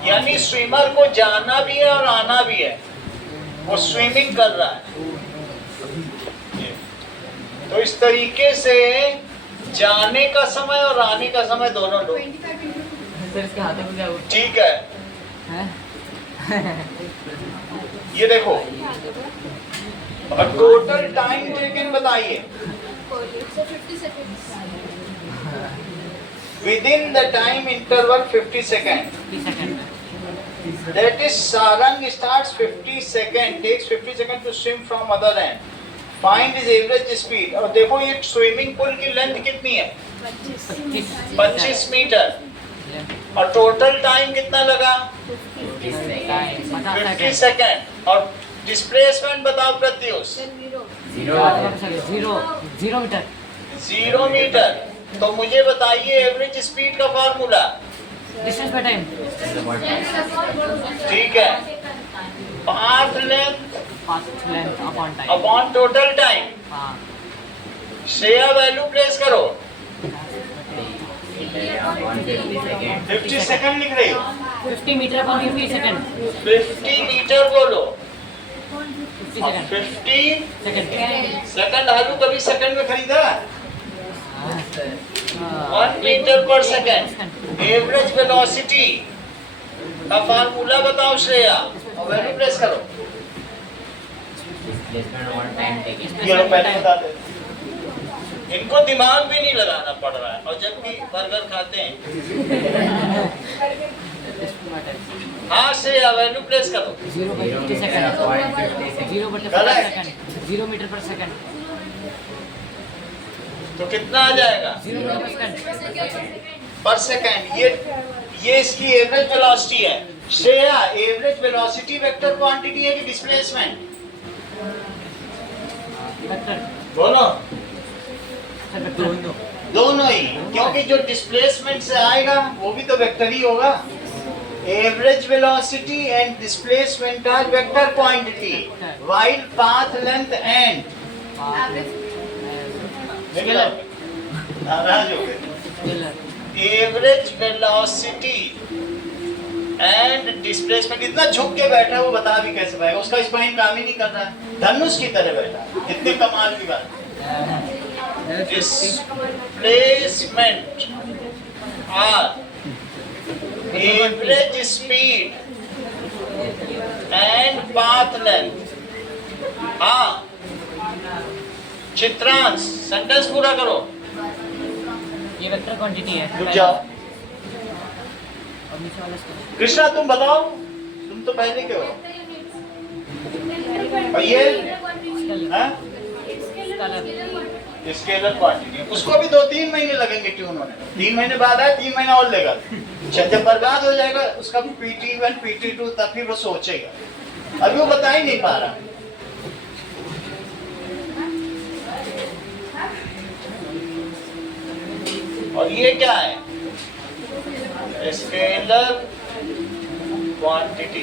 यानी स्विमर को जाना भी है और आना भी है, वो स्विमिंग कर रहा है। तो इस तरीके से जाने का समय और आने का समय दोनों लो। ठीक है, ये देखो। और टोटल टाइम टेकन बताइए। Within the time interval 50 seconds. That is Sarang starts 50 seconds, takes 50 seconds to swim from other end. Find his average speed. और देखो ये स्विमिंग पूल की लेंथ कितनी है? 25 मीटर। और टोटल टाइम कितना लगा? 50 सेकेंड। और डिस्प्लेसमेंट बताओ प्रत्युष। 0 मीटर। तो मुझे बताइए एवरेज स्पीड का फॉर्मूला। Distance by time. ठीक है, path length upon total time. Shreya value place करो। 50 सेकंड लिख रही हो? 50 मीटर अपॉन 50 सेकंड। 50 मीटर बोलो। 50 सेकंड। सेकंड आलू कभी सेकंड में खरीदा? 1 मीटर पर सेकंड। एवरेज वेलोसिटी का फार्मूला बताओ श्रेया, और वैल्यू प्लेस करो। ये लोग पहले बता दे। इनको दिमाग भी नहीं लगाना पड़ रहा है, और जबकि बर्गर खाते हैं। हाँ श्रेया वैल्यू प्लेस करो। 0/50 सेकंड। 0 मीटर पर सेकंड। तो कितना आ जाएगा? 0 मीटर पर सेकंड। ये इसकी एवरेज वेलोसिटी है। Shreya average velocity vector quantity है कि डिस्प्लेसमेंट? दोनों ही, क्योंकि जो डिस्प्लेसमेंट से आएगा वो भी तो वेक्टर ही होगा। Average velocity and displacement are vector quantity while path length and नाराज हो गए। Average velocity and displacement. इतना झुक के बैठा है, वो बता भी कैसे पाएगा? उसका स्पाइन काम ही नहीं कर रहा है, धनुष की तरह बैठा। इतनी कमाल की बात। Displacement are average speed and path length. हाँ चित्रांश, सेंटेंस पूरा करो। ये वेक्टर क्वांटिटी है। रुक जाओ। और नीचे वाला कृष्णा तुम बताओ, तुम तो पहले के हो। और ये स्केलर क्वांटिटी, उसको भी 2-3 महीने लगेंगे ट्यून होने में। 3 महीने बाद आए, 3 महीना और लेगा। जब बर्बाद हो जाएगा उसका PT1 PT2, तब फिर वो सोचेगा। अभी वो बता ही नहीं पा रहा। और ये क्या है? Scalar quantity.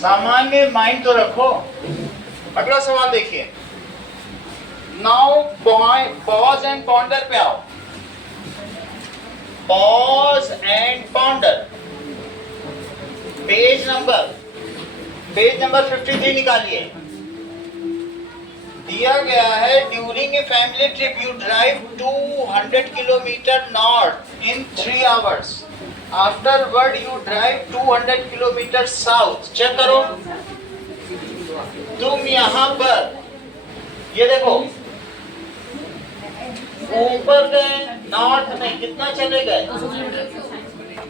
सामान्य माइंड तो रखो। अगला सवाल देखिए। नाउ पॉज एंड पॉन्डर पे आओ। Pause and ponder. Page number 53 निकालिए। दिया गया है during a family trip you drive 200 kilometre north in 3 hours. Afterward you drive 200 kilometre south. Check करो। तुम यहाँ पर ये देखो ऊपर गए, नॉर्थ में कितना चले गए?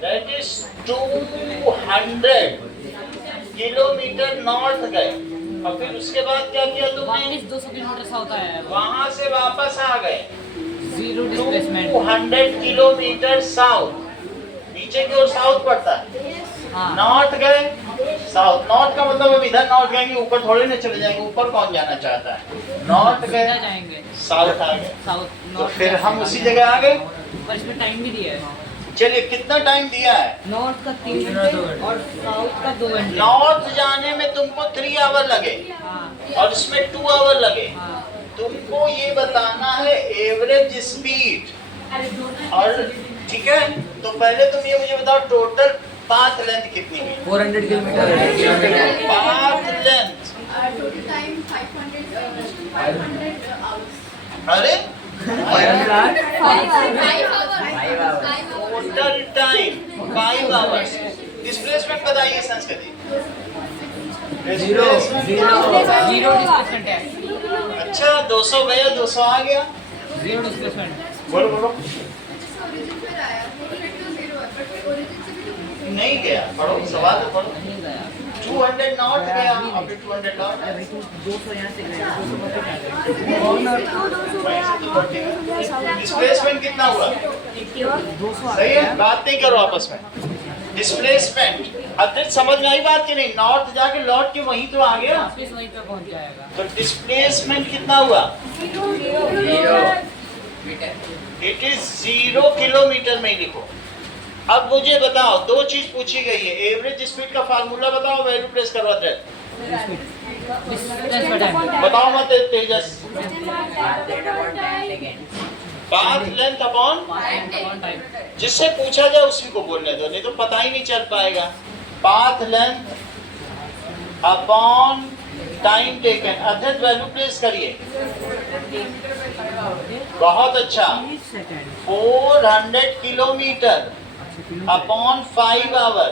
दैट इज 200 किलोमीटर नॉर्थ गए। और फिर उसके बाद क्या किया तुमने? 200 किलोमीटर साउथ आया। वहां से वापस आ गए। Zero displacement. 200 kilometre south. नीचे की ओर साउथ पड़ता है। हाँ। नॉर्थ गए, साउथ। नॉर्थ का मतलब अब इधर नॉर्थ गएंगे, ऊपर थोड़े ना चले जाएंगे। ऊपर कौन जाना चाहता है? नॉर्थ गए, जाएंगे, साउथ आ गए। साउथ। तो फिर हम उसी जगह आ गए। पर इसमें टाइम भी दिया है। चलिए, कितना टाइम दिया है? नॉर्थ का 3 घंटे और साउथ का 2 घंटे। नॉर्थ जाने में तुमको 3 आवर लगे हाँ। और इसमें 2 आवर लगे। हाँ। तुमको ये बताना है एवरेज स्पीड। और ठीक है, तो पहले तुम ये मुझे बताओ टोटल पाथ लेंथ कितनी हुई? 400 kilometre. Path length. Total time 500 hours. अरे 5 टोटल टाइम 5 आवर्स। डिस्प्लेसमेंट बताइए संस्कृति। जीरो डिस्प्लेसमेंट है। अच्छा, 200 गया, 200 आ गया। Zero displacement. बोलो। origin पर आया, origin to 0 है, but origin से भी तो नहीं गया, पढ़ो सवाल तो पढ़ो। नहीं गया। 200 नॉर्थ गया, अब 200 लौट आया। 200 यहाँ से गया, 200 डिस्प्लेसमेंट कितना हुआ? 200 सही है, बात नहीं करो आपस में। डिस्प्लेसमेंट अब समझ में आई बात की नहीं? नॉर्थ जाके लौट के वहीं तो आ गया। वापस वहीं पे पहुंच जाएगा। तो डिस्प्लेसमेंट कितना हुआ? इट इज 0 किलोमीटर में ही लिखो। अब मुझे बताओ, 2 चीज पूछी गई है। एवरेज स्पीड का फार्मूला बताओ, वैल्यू प्लेस करो। बताओ मत तेजस। पाथ लेंथ अपॉन, जिससे पूछा जाए उसी को बोलने दो, नहीं तो पता ही नहीं चल पाएगा। Path length upon time taken. अर्थात वैल्यू प्लेस करिए। बहुत अच्छा। 400 किलोमीटर अपॉन 5 आवर।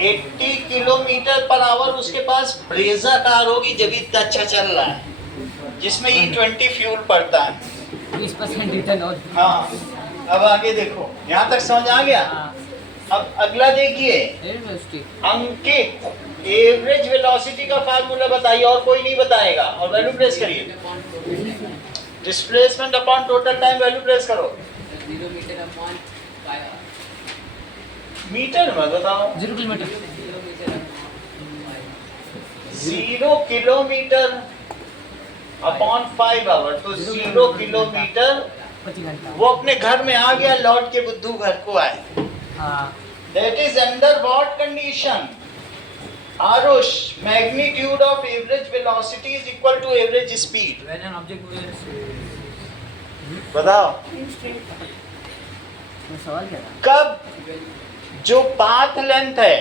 80 किलोमीटर पर आवर उसके पास ब्रेजा कार होगी, जब इतना अच्छा चल रहा है, जिसमें E20 फ्यूल पड़ता है। 20% रिटर्न और। हाँ, अब आगे देखो। यहाँ तक समझ आ गया? अब अगला देखिए। अंकित, एवरेज वेलोसिटी का फार्मूला बताइए, और कोई नहीं बताएगा। और वैल्यू प्लेस करिए। Displacement upon total time, value place करो। मीटर में बताओ। 0 किलोमीटर। 0 किलोमीटर अपॉन 5 आवर, तो 0 किलोमीटर। 25 घंटा। वो अपने घर में आ गया, लौट के बुद्धू घर को आए। हाँ। That is under what condition? Arush, magnitude of average velocity is equal to average speed. When an object moves बताओ सवाल क्या था? कब जो पाथ लेंथ है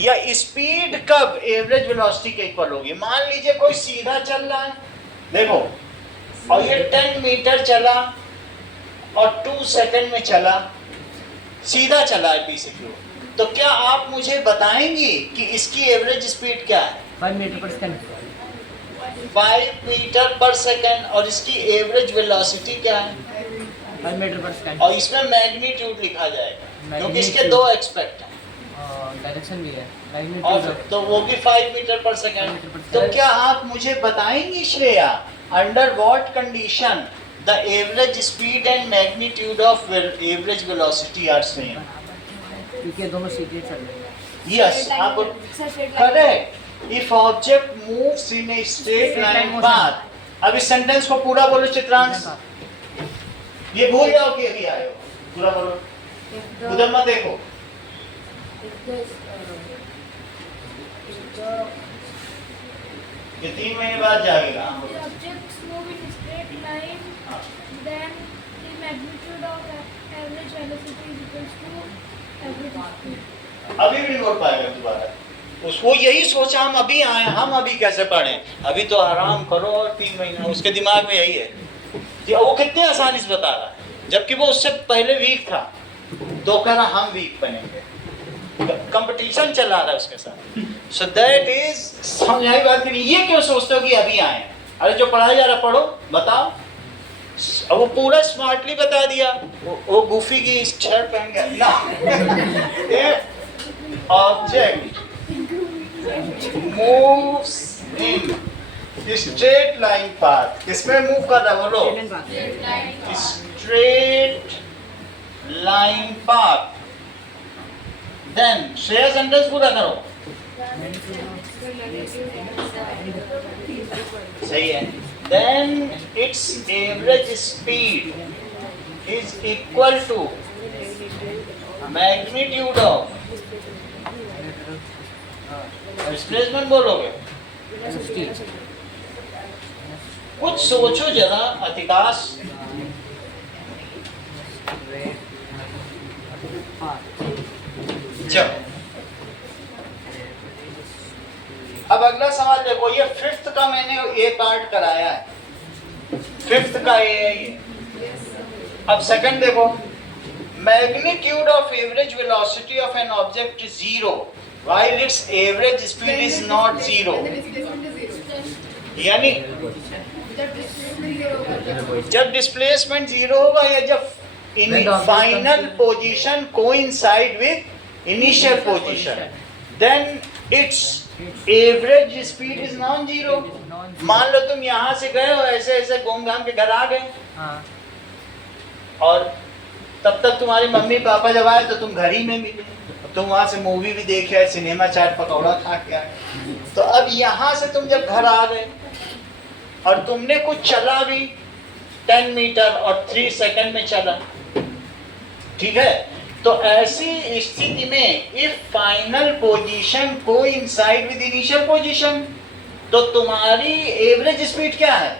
या स्पीड कब एवरेज वेलोसिटी के इक्वल होगी? मान लीजिए कोई सीधा चल रहा है, देखो, और ये 10 मीटर चला और 2 सेकंड में चला, सीधा चला है पी से क्यू, तो क्या आप मुझे बताएंगी कि इसकी एवरेज स्पीड क्या है? 5 मीटर पर सेकंड। 5 मीटर पर सेकंड। और इसकी एवरेज वेलोसिटी क्या है? 5 मीटर पर सेकंड। और इसमें मैग्नीट्यूड लिखा जाएगा, क्योंकि इसके 2 एस्पेक्ट हैं। डायरेक्शन भी है, और मैग्नीट्यूड। तो वो भी 5 मीटर पर सेकंड। तो क्या आप मुझे बताएंगी Shreya, under what condition the average speed and magnitude of average velocity are same? क्योंकि दोनों सीधे चल रहे हैं। यस, आप correct. If object moves in a straight line path. अब इस सेंटेंस को पूरा बोलो चित्रांश। ये भूल जाओ कि अभी आए हो, पूरा करो, उधर मत देखो। ये 3 महीने बाद जाएगा। The objects move in a straight line, हाँ। then the magnitude of average velocity is equals to average speed. अभी भी नहीं बोल पाएगा दोबारा। उसको यही सोचा हम अभी आए, हम अभी कैसे पढ़ें, अभी तो आराम करो और 3 महीने, उसके दिमाग में यही है कि वो कितने आसानी से बता रहा है, जबकि वो उससे पहले वीक था, तो कह रहा हम वीक बनेंगे, कंपटीशन चला रहा है उसके साथ। सो दैट इज समझाई बात नहीं। ये क्यों सोचते हो कि अभी आए, अरे जो पढ़ाया जा रहा पढ़ो, बताओ। अब वो पूरा स्मार्टली बता दिया, वो गुफी की शर्ट पहन गया ना। Object moves in straight line path, किसमें मूव कर रहा है बोलो? Straight line path. Then Shreya sentence पूरा करो। सही है। Then its average speed is equal to magnitude of displacement बोलोगे, कुछ सोचो जरा अतिकाश। चलो अब अगला सवाल देखो, ये 5th का मैंने ए पार्ट कराया है, 5th का ए है ये। अब सेकंड देखो, magnitude of average velocity of an object is 0 while its average speed is not 0, यानी जब डिस्प्लेसमेंट 0 होगा या जब final position coincide with initial position, then its average speed is non zero. मान लो तुम यहाँ से गए हो, ऐसे ऐसे घूम घाम के घर आ गए, और तब तक तुम्हारी मम्मी पापा जब आए तो तुम घर ही में मिले, तुम वहां से मूवी भी देखे आए, सिनेमा चाट पकौड़ा खा के आए। तो अब यहाँ से तुम जब घर आ गए और तुमने कुछ चला भी 10 मीटर और 3 सेकंड में चला, ठीक है, तो ऐसी स्थिति में if final position coincide with initial position, तो तुम्हारी एवरेज स्पीड क्या है?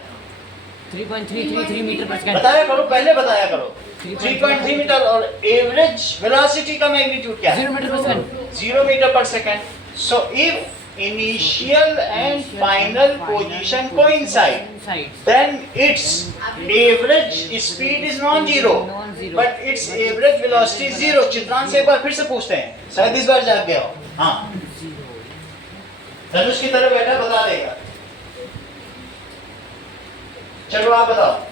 3.333 मीटर पर सेकंड। बताया करो, पहले बताया करो। 3.3 मीटर, और एवरेज वेलोसिटी का मैग्नीट्यूड क्या है? 0 मीटर पर सेकंड। 0 मीटर पर second. So if initial and final position coincide, then its average speed is non zero, but its average velocity is 0। Chitransh से एक बार फिर से पूछते हैं, शायद इस बार जाग गया हो। हाँ, धनुष की तरह बैठा बता देगा। चलो आप बताओ।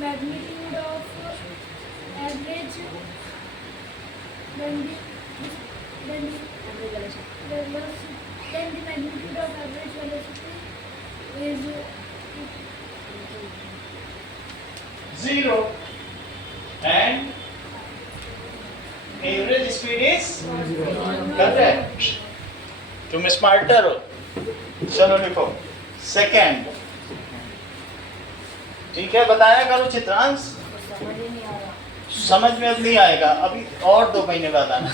Magnitude of average, then the magnitude of average velocity is 0 and average speed is correct। तुम स्मार्टर हो। चलो लिखो सेकंड, ठीक है, बताया करो चित्रांश। समझ में अब नहीं आएगा, अभी और 2 महीने बाद आना,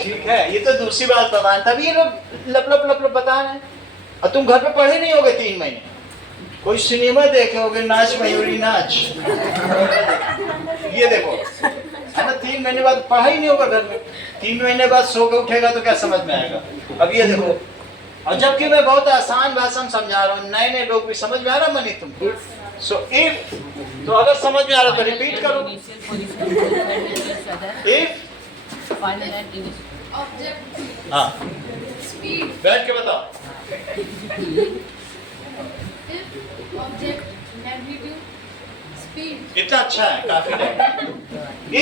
ठीक है। ये तो दूसरी बात बता, तभी ये लोग लप लप लप लप बता रहे हैं, और तुम घर पे पढ़े नहीं होगे 3 महीने, कोई सिनेमा देखे होगे, नाच मयूरी नाच, ये देखो, है ना। 3 महीने बाद पढ़ा ही नहीं होगा घर में, 3 महीने बाद सो के उठेगा तो क्या समझ में आएगा। अब ये देखो, और जबकि मैं बहुत आसान भाषा में समझा रहा हूँ, नए नए लोग भी समझ में आ रहा मनी तुमको। सो इफ, तो अगर समझ में आ रहा तो रिपीट करो। If final and initial object हाँ, speed, बैठ के बताओ। if object magnitude speed, इतना अच्छा है, काफी है।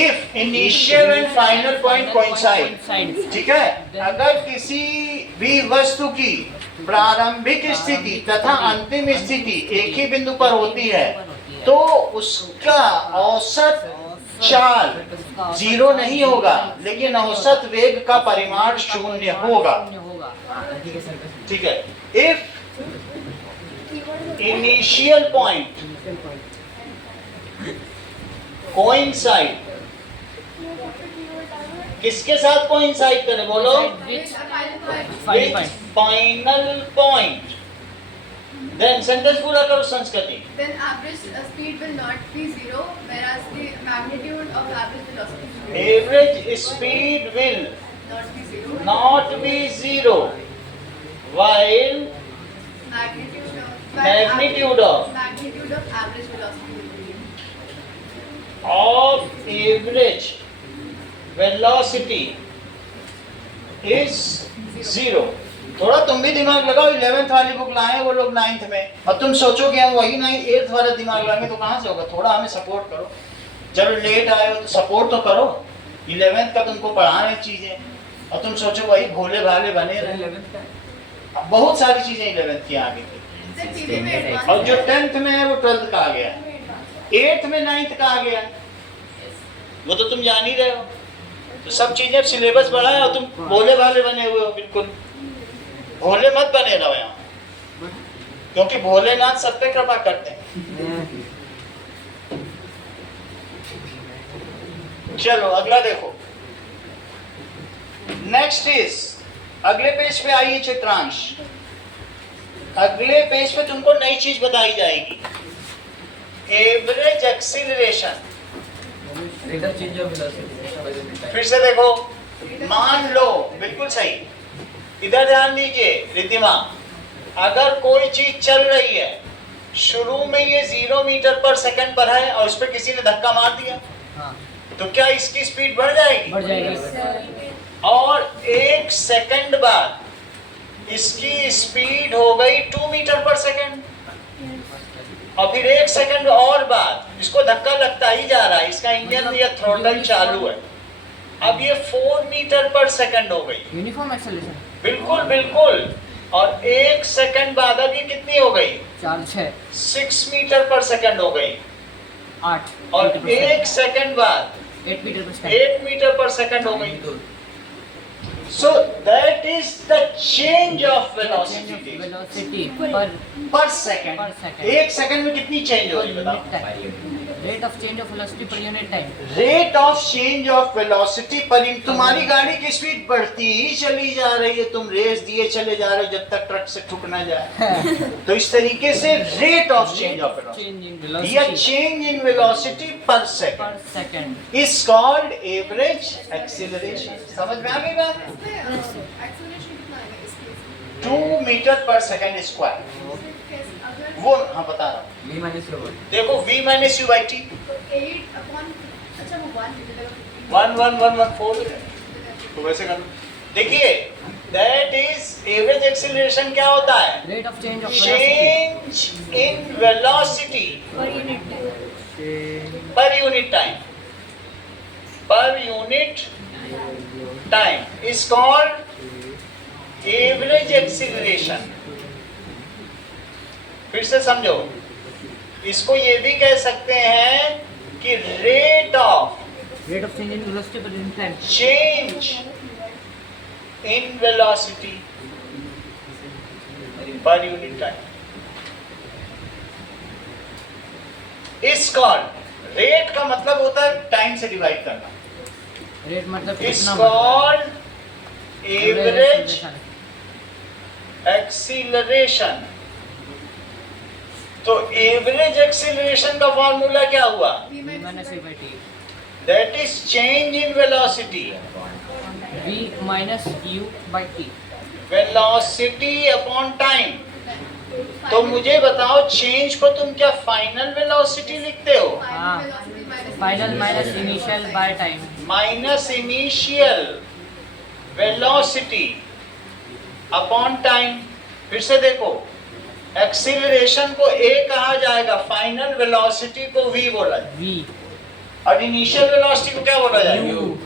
If initial and final point coincide, ठीक है, अगर किसी भी वस्तु की प्रारंभिक स्थिति तथा अंतिम स्थिति एक ही बिंदु पर होती है, तो उसका औसत चाल 0 नहीं होगा, लेकिन औसत वेग का परिमाण 0 होगा, ठीक है। इफ इनिशियल पॉइंट कोइंसाइड किसके साथ कोइंसाइड करे बोलो? Which With final point. Then sentence पूरा करो संस्कृति. Then average speed will not be zero, whereas the magnitude of average velocity Average speed will not be zero. not be zero, while Magnitude of magnitude of average velocity will be average velocity is zero. थोड़ा तुम भी दिमाग लगाओ. 11th वाली book लाए वो लोग 9th में, और तुम सोचो कि हम वही 8th वाला दिमाग लाएंगे तो कहाँ से होगा? थोड़ा हमें सपोर्ट करो. चलो लेट आए हो तो सपोर्ट तो करो. 11th का तुमको पढ़ा रहे चीजें और तुम सोचो वही भोले भाले बने रहे. 11th का बहुत सारी चीजें 11th की आगे की, Then PV में advanced और जो 10th में है वो 12th का आ गया, 8th में 9th का आ गया. वो तो तुम जान ही रहे हो. तो सब चीजें सिलेबस बढ़ा है और तुम भोले भाले बने हुए हो. बिल्कुल भोले मत बने रहो यहाँ, क्योंकि भोलेनाथ सब पे कृपा करते हैं. चलो अगला देखो. नेक्स्ट इज, अगले पेज पे आइए चित्रांश. अगले पेज पे तुमको नई चीज बताई जाएगी. Average acceleration. rate of change of velocity by the time. फिर से देखो. मान लो, बिल्कुल सही, इधर ध्यान दीजिए रिद्धिमा. अगर कोई चीज चल रही है, शुरू में ये 0 मीटर पर सेकंड पर है और उस पर किसी ने धक्का मार दिया, हाँ तो क्या इसकी स्पीड बढ़ जाएगी? बढ़ जाएगी. और 1 सेकंड बाद इसकी स्पीड हो गई 2 मीटर पर सेकंड, और फिर 1 सेकंड और बाद इसको धक्का लगता ही जा रहा है, इसका इंजन या थ्रोटल चालू है. अब ये 4 मीटर पर सेकंड हो गई. Uniform acceleration. बिल्कुल बिल्कुल. और 1 सेकंड बाद अब ये कितनी हो गई? 4 6 6 मीटर पर सेकंड हो गई. 8 और 1 सेकंड बाद 8 मीटर पर सेकंड. 8 मीटर पर सेकंड हो गई. So that is the change of velocity velocity per second. Per second. 1 second में कितनी चेंज हो रही है बताओ? Rate of change of velocity per unit time. Rate of change of velocity पर तुम्हारी गाड़ी की स्पीड बढ़ती ही चली जा रही है, तुम रेस दिए चले जा रहे हो जब तक ट्रक से ठुक ना जाए. तो इस तरीके से rate of change of velocity change in या वेलोसिटी चेंज इन वेलोसिटी पर सेकंड पर second. Is called average acceleration. समझ में आ गई बात? acceleration कितना आएगा इस केस में? 2 मीटर पर सेकंड स्क्वायर. कैसे अगर वो हाँ बता रहा हूँ. V minus your 1. देखो v minus you by T. तो 8 upon अच्छा वो 1 की जगह 1 1 1 1 4 तो वैसे कर लो. देखिए दैट इज एवरेज एक्सीलरेशन. क्या होता है? Rate of change of velocity change in velocity per unit time. Per unit time. Per unit time is called average acceleration. फिर से समझो, इसको ये भी कह सकते हैं कि rate of rate of change in velocity per unit time. change in velocity per unit time is called. Rate का मतलब होता है टाइम से डिवाइड करना. रेट मतलब is कितना called average acceleration. acceleration. तो एवरेज एक्सीलरेशन का फॉर्मूला क्या हुआ? V V minus minus U by T. That is change in velocity. V minus U by T. Velocity upon time. तो मुझे बताओ चेंज को तुम क्या फाइनल वेलोसिटी लिखते हो? हाँ. Final minus initial by time. Minus initial velocity upon time. फिर से देखो, एक्सीलरेशन को ए कहा जाएगा, फाइनल वेलोसिटी को वी बोला जाए, V और इनिशियल वेलोसिटी को क्या बोला जाएगा? U.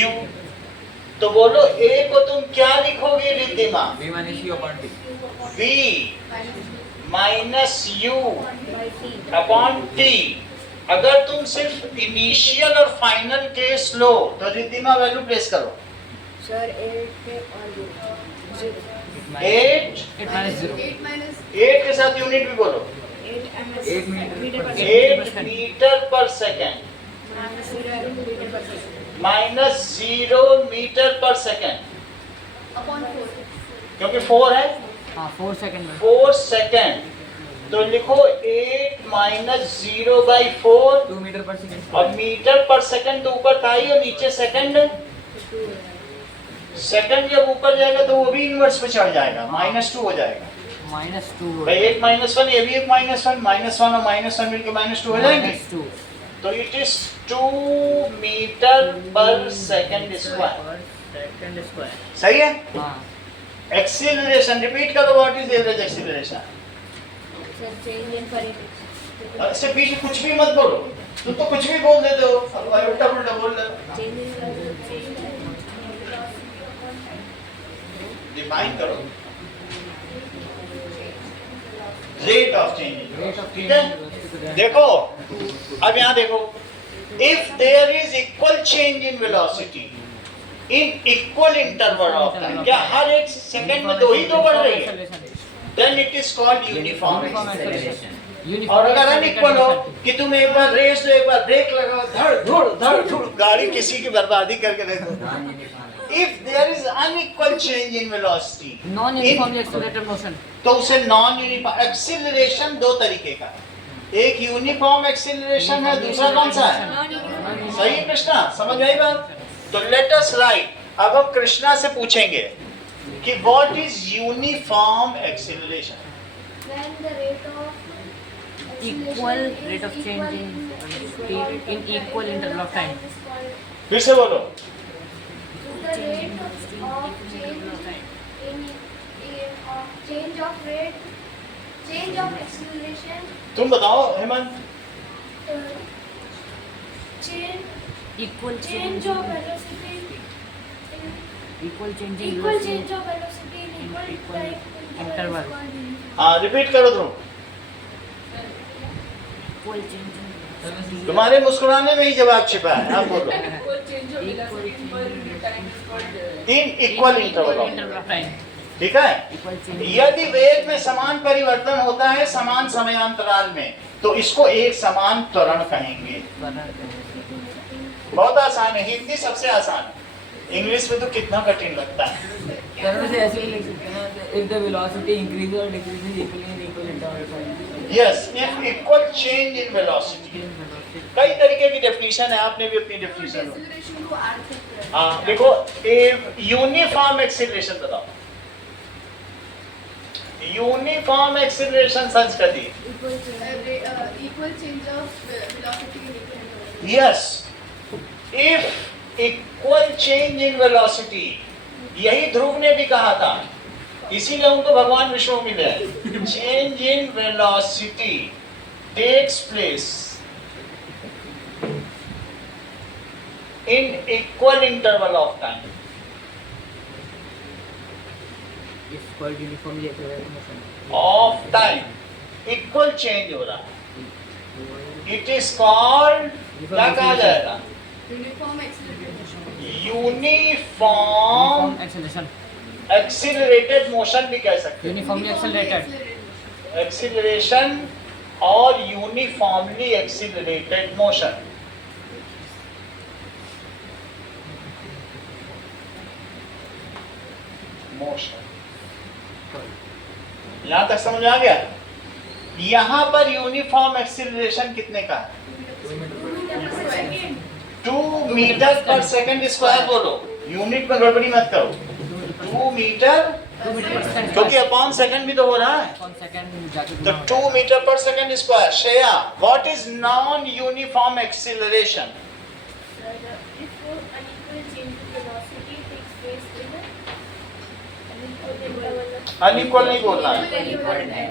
यू. तो बोलो ए को तुम क्या लिखोगे Riddhima? V minus U upon T. V minus U upon T. अगर तुम सिर्फ इनिशियल और फाइनल केस लो तो रिद्धिमा वैल्यू प्लेस करो. Sir, 8 और 0. 8 8 minus 0. 8 minus 8 के साथ यूनिट भी बोलो 8 मीटर 8 मीटर पर सेकेंड माइनस 0 मीटर पर सेकेंड upon 4. क्योंकि 4 है हाँ 4 सेकंड में 4 सेकेंड तो लिखो 8 माइनस 0/4 2 मीटर पर सेकंड और मीटर पर सेकंड तो ऊपर था ही और नीचे सेकंड है सेकंड जब ऊपर जाएगा तो वो भी इनवर्स पे चढ़ जाएगा -2 हो जाएगा -2 भाई एक -1 ये भी एक -1 -1 और -1 मिलकर -2 हो जाएंगे -2 तो इट इज 2 मीटर पर सेकंड स्क्वायर सेकंड स्क्वायर सही है हाँ एक्सीलरेशन रिपीट करो व्हाट इज एवरेज एक्सीलरेशन इससे पीछे कुछ भी मत बोलो तुम तो कुछ भी बोल देते हो अब उल्टा पुल्टा बोल रहे हो डिफाइन करो रेट ऑफ चेंज ठीक है देखो अब यहाँ देखो if there is equal change in velocity in equal interval of time क्या हर एक सेकंड में दो ही दो बढ़ रही है then it is called uniform acceleration और अगर अनइक्वल हो कि तुम एक बार रेस दो एक बार ब्रेक लगाओ धड़ धड़ गाड़ी किसी की बर्बादी करके देखो if there is unequal change in velocity non uniformly accelerated motion तो उसे नॉन यूनिफॉर्म एक्सीलरेशन दो तरीके का है एक यूनिफॉर्म एक्सीलरेशन है दूसरा कौन सा है सही है कृष्णा समझ आई बात तो लेट अस राइट अब हम कृष्णा से पूछेंगे कि what is uniform acceleration When the rate of equal rate of change in speed in equal interval of time. फिर से बोलो The rate of change of acceleration, तुम बताओ Hemant Equal change of velocity, equal change in equal velocity. change of velocity in equal Equal time interval. हाँ repeat करो तुम Equal change in velocity. तुम्हारे मुस्कुराने में ही जवाब छिपा है आप बोलो इन equal interval Interval of time. ठीक है Equal change. यदि वेग में समान परिवर्तन होता है समान समयांतराल में तो इसको एक समान त्वरण कहेंगे बहुत आसान है हिंदी सबसे आसान है इंग्लिश में तो कितना कठिन लगता है सर वैसे ऐसे ही लिख सकते हैं ना इफ द वेलोसिटी इंक्रीज और decrease equally in equal interval time yes if equal change in velocity कई तरीके की डेफिनेशन है आपने भी अपनी डेफिनेशन एक्सीलरेशन को ऐड करते हैं हाँ देखो यूनिफॉर्म एक्सीलरेशन बताओ यूनिफॉर्म एक्सीलरेशन सर्च कर दी equal change of velocity in equal interval. Yes if equal change in velocity यही ध्रुव ने भी कहा था इसीलिए उनको भगवान विष्णु मिले change in velocity takes place in equal interval of time It's called uniformly accelerated motion. Of time equal change हो रहा है इट इज कॉल्ड क्या कहा जाएगा Uniform acceleration. Uniform Uniform acceleration. Accelerated motion भी कह सकते हैं Uniformly accelerated. एक्सीलरेशन और यूनिफॉर्मली एक्सीलरेटेड मोशन मोशन यहां तक समझ आ गया यहां पर यूनिफॉर्म एक्सीलरेशन कितने का है 2 मीटर पर सेकंड स्क्वायर बोलो यूनिट में गड़बड़ी मत करो 2 मीटर 2 meter per second. क्योंकि अपॉन सेकंड भी तो हो रहा है 1 second जाके तो 2 मीटर पर second square Shreya what is non uniform acceleration If unequal change in velocity takes place in unequal interval. Unequal नहीं बोलना है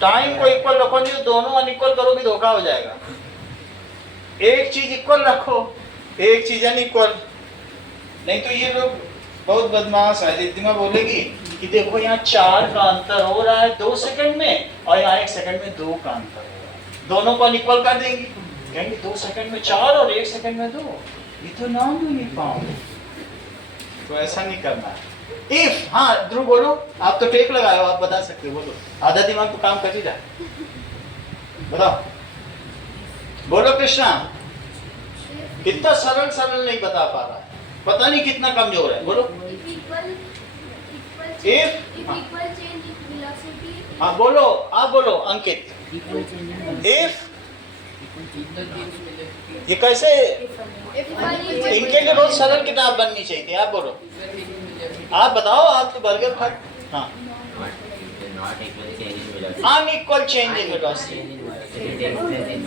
टाइम को इक्वल रखो नहीं तो दोनों अनइक्वल करोगे धोखा हो जाएगा एक चीज इक्वल रखो एक चीज अनइक्वल नहीं तो ये लोग बहुत बदमाश है रिद्धिमा बोलेगी कि देखो यहाँ 4 का अंतर हो रहा है 2 सेकंड में और यहाँ 1 सेकंड में 2 का अंतर हो रहा है दोनों को अनइक्वल कर देंगी कहेंगे 2 सेकंड में 4 और 1 सेकंड में 2 ये तो नॉन यूनिफॉर्म है तो ऐसा नहीं करना है इफ, हाँ ध्रुव बोलो, आप तो टेप लगाए हो, आप बता सकते हो, बोलो, आधा दिमाग तो काम कर ही रहा है, बताओ, बोलो कृष्णा। इतना सरल सरल नहीं बता पा रहा है, पता नहीं कितना कमजोर है, बोलो। If, हाँ बोलो, आप बोलो अंकित। Equal change in इफ, ये कैसे, इनके लिए बहुत सरल किताब बननी चाहिए थी, आप बोलो, आप बताओ, आप तो बर्गर खा, हाँ। Not equal change in velocity. Unequal change in velocity, It takes place in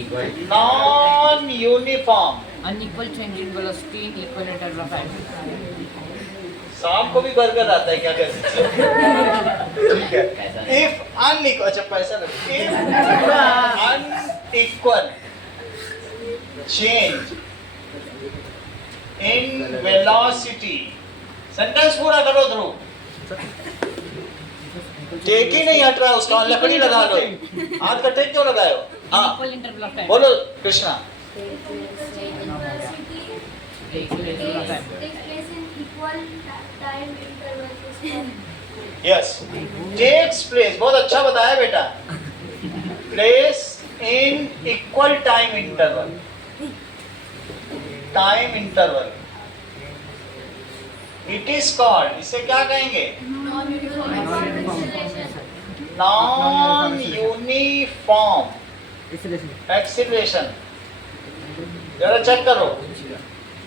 equal. Non uniform, unequal change in velocity in equal interval of time. शाम को भी बर्गर आता है, क्या कर सकते हैं? ठीक है। इफ अनइक्वल, अच्छा पैसा लगे, if unequal change in velocity, sentence पूरा करो ध्रुव, टेक ही नहीं हट रहा उसका, लकड़ी लगा लो, हाथ का टेक क्यों लगाए हो? हाँ Equal interval of time. बोलो Krishna. Equal interval of time. Yes, takes place, बहुत अच्छा बताया बेटा, place in equal time interval, time interval, it is called, इसे क्या कहेंगे? Non uniform acceleration. जरा चेक करो,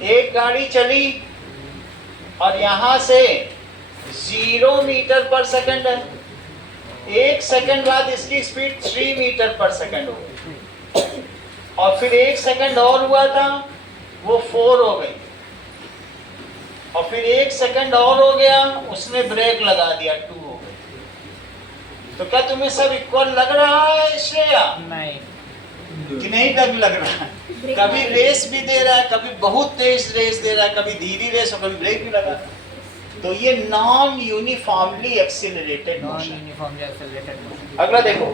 एक गाड़ी चली और यहां से 0 मीटर पर सेकंड है, 1 सेकंड बाद इसकी स्पीड 3 मीटर पर सेकंड हो गई, और फिर 1 सेकंड और हुआ था, वो 4 हो गई, और फिर 1 सेकंड और हो गया, उसने ब्रेक लगा दिया, 2 हो गई। तो क्या तुम्हें सब इक्वल लग रहा है श्रेया? नहीं, कि नहीं लग रहा है? कभी रेस भी दे रहा है, कभी बहुत तेज रेस दे रहा है, कभी धीरे रेस और कभी ब्रेक भी लगा। तो ये non uniformly accelerated non motion. uniformly accelerated motion. अगला देखो,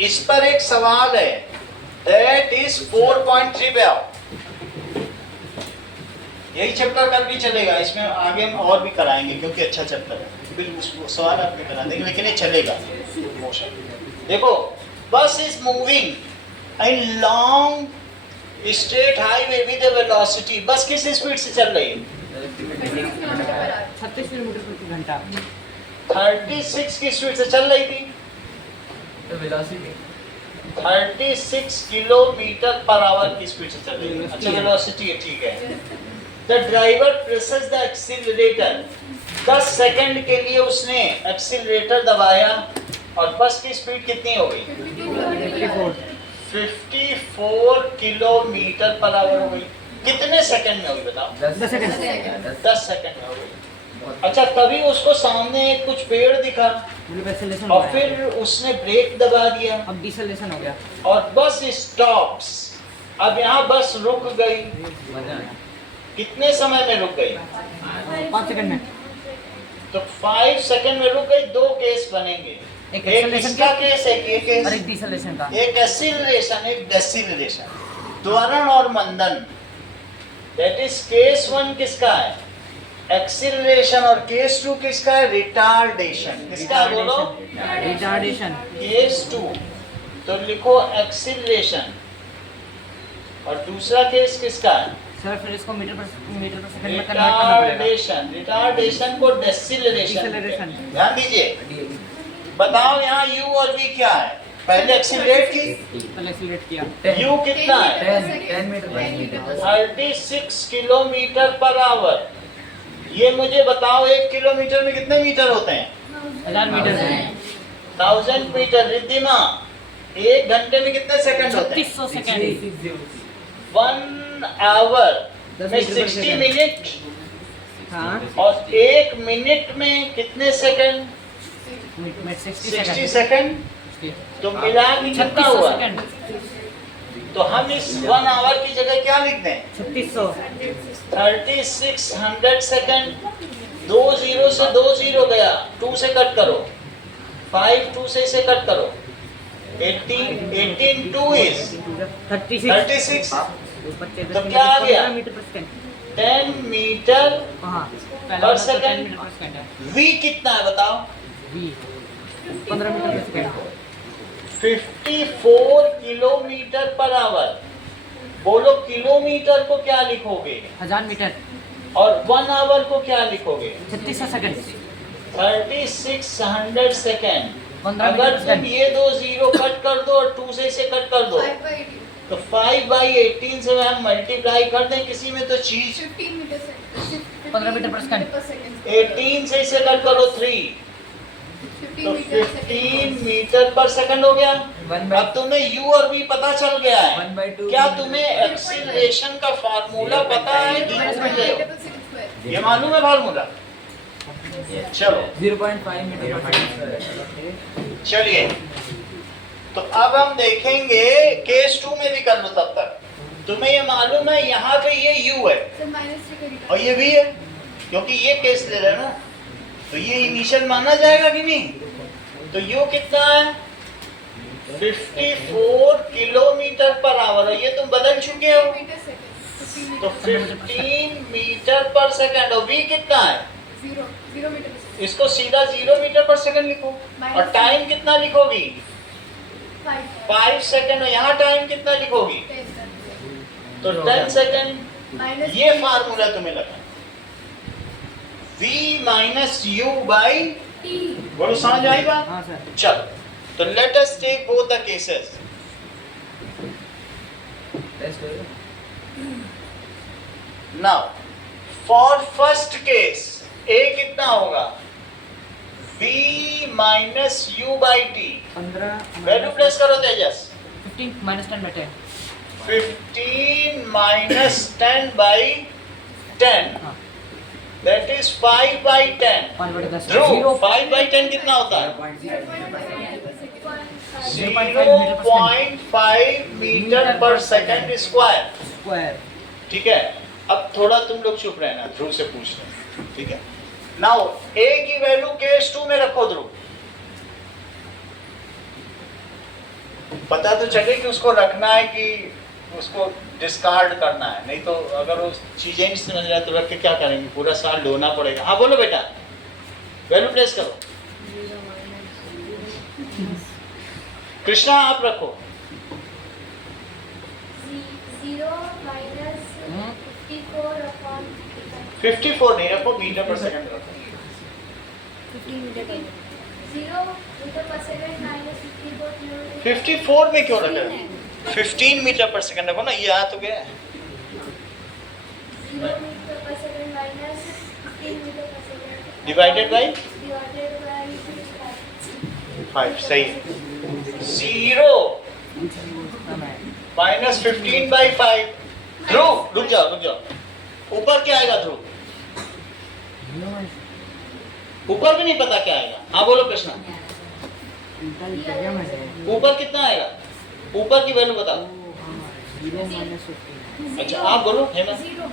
इस पर एक सवाल है, दैट इज 4.3 पे आओ। यही चैप्टर कल भी चलेगा, इसमें आगे हम और भी कराएंगे क्योंकि अच्छा चैप्टर है, फिर उस सवाल आपके करा देंगे, लेकिन ये चलेगा मोशन। देखो, बस is moving in long straight highway with a velocity, बस किस स्पीड से चल रही है? 36 किलोमीटर प्रति घंटा। 36 की स्पीड से चल रही थी, तो वेलोसिटी 36 किलोमीटर पर आवर की स्पीड से चल रही है। अच्छा वेलोसिटी है, ठीक है। The driver presses the accelerator, 10 second के लिए उसने एक्सीलरेटर दबाया और बस की स्पीड कितनी हो गई? 54 किलोमीटर पर आवर हो गई। कितने सेकंड में हुई बताओ? 10 सेकंड। 10 सेकंड में हो गई। अच्छा, तभी उसको सामने कुछ पेड़ दिखा एक्सेलरेशन और फिर उसने ब्रेक दबा दिया अब डिसेलेरेशन हो गया। और बस स्टॉप्स। अब यहाँ बस रुक गई, कितने समय में रुक गई? 5 सेकंड में। तो 5 सेकंड में रुक गई। 2 केस बनेंगे, एक एक acceleration इसका का केस है, एक केस, और एक डिसेलेरेशन का। एक एक्सीलरेशन, एक डेसिलरेशन, त्वरण और मंदन। दैट इज केस 1 किसका है? एक्सीलरेशन। और केस 2 किसका है? रिटार्डेशन। किसका है बोलो? रिटार्डेशन। केस 2 तो लिखो एक्सीलरेशन, और दूसरा केस किसका है? सर फिर इसको मीटर पर सेकंड में कन्वर्ट करना पड़ेगा। रिटार्डेशन। रिटार्डेशन को डेसिलरेशन। Deceleration। ध्यान दीजिए, बताओ यहाँ u और v क्या है? पहले एक्सीलरेट की, पहले एक्सीलरेट किया। u कितना है? 10 मीटर 36 किलोमीटर पर आवर। ये मुझे बताओ 1 किलोमीटर में कितने मीटर होते हैं? 1000 मीटर से 1000 मीटर। रिद्धिमा, 1 घंटे में कितने सेकंड होते हैं? 3600 सेकंड। 1 आवर 10 में मीटर पर 60 सेकंड। मिनट, हाँ, और 1 मिनट में कितने सेकंड? में 60 60 सेकंड। सेकंड। तो मिला के कितना 3600 हुआ? सेकंड। तो हम इस 1 आवर की जगह क्या लिख दें? 3600। 3600 सेकंड। 2 0 से 2 0 गया, 2 से कट करो, 5 2 से इसे कट करो, 18 2 is 36। 36। तो तो क्या आ गया? 15 मीटर पर सेकंड। 10 मीटर हाँ, पहला पर वाला तो 10 सेकंड। मीटर पर सेकंड है। v कितना है बताओ? V 15 मीटर पर सेकंड। 54 किलोमीटर पर आवर। बोलो किलोमीटर को क्या लिखोगे 1000 मीटर। और 1 आवर को क्या लिखोगे? 3600 सेकंड। 3600 सेकेंड। 15 अगर मीटर तुम सेकंड। ये दो जीरो कट कर दो और 2 से इसे कट कर दो 5/18. तो 5/18 से हम मल्टीप्लाई कर दें किसी में तो चीज 15 मीटर सेकंड. 15 मीटर पर सेकंड। 18 से इसे कट करो 3 तो 15 मीटर पर सेकंड हो गया। 1/2. अब तुम्हें u और v पता चल गया है। 1/2. क्या तुम्हें एक्सीलरेशन का फार्मूला पता है कि भूल गए हो? ये मालूम है फार्मूला? चलो 0.5 मीटर पर सेकंड. चलिए तो अब हम देखेंगे केस 2 में भी कर लो तब तक। तुम्हें ये मालूम है यहाँ पे ये u है और ये v है क्योंकि ये केस ले रहे हैं ना तो ये इनिशियल माना जाएगा कि नहीं? तो u कितना है 54 किलोमीटर पर आवर और ये तुम बदल चुके हो तो 15 मीटर पर सेकंड और v कितना है? 0 मीटर. इसको सीधा 0 मीटर पर सेकंड लिखो और टाइम कितना लिखोगी? 5 सेकंड और यहाँ टाइम कितना लिखोगी? तो 10 सेकंड। ये फार्मूला तुम्हें लगा v minus u by T. बोलो समझ आई बात? हाँ सर। चलो तो let us take both the cases. Test हो गया. Now for first case a कितना होगा? v minus u by t। 15 value place करो Tejas. 15 minus 10 by 10। 15 minus 10 by 10 हाँ। that is 5 by 10 5/10। Dhruv 5 by 10 कितना होता है? 0.5 मीटर पर सेकंड स्क्वायर। स्क्वायर। ठीक है अब थोड़ा तुम लोग चुप रहना ध्रुव से पूछ लें। ठीक है नाउ a की वैल्यू केस 2 में रखो ध्रुव। पता तो चले कि उसको रखना है कि उसको डिस्कार्ड करना है, नहीं तो अगर वो चीजें नहीं समझ रहा तो रख के क्या करेंगे? पूरा साल ढोना पड़ेगा। हाँ बोलो बेटा वैल्यू प्लेस करो। कृष्णा आप रखो। 0 minus 54 upon 54 नहीं रखो मीटर पर सेकंड रखो। 0 meter per second minus 54 kilometer. 54 में क्यों रख रहे हो? 15 मीटर पर सेकंड रखो ना ये आ तो गया। 0 meter per second minus 15 meter per second. Divided by Divided by 5 सही है। 0 माइनस 15 बाई 5। ध्रुव रुक जाओ ऊपर क्या आएगा ध्रुव? ऊपर भी नहीं पता क्या आएगा। हाँ बोलो कृष्णा ऊपर कितना आएगा? ऊपर की वैल्यू बताओ। 0 माइनस 15। अच्छा आप बोलो हेमंत 0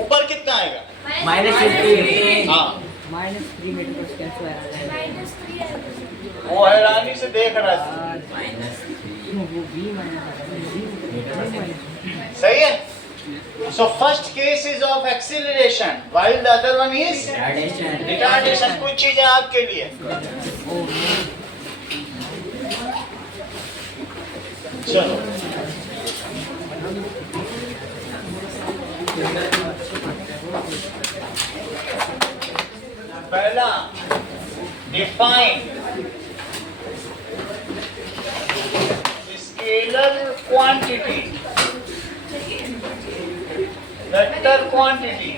ऊपर कितना आएगा? माइनस 15. हाँ माइनस 3 मीटर पर सेकंड स्क्वायर। minus 3 है. वो हैरानी से देख रहा है। minus 3 वो v माइनस सही है। So first case is of acceleration while the other one is retardation. retardation। कुछ चीजें आपके लिए चलो पहला define scalar quantity vector quantity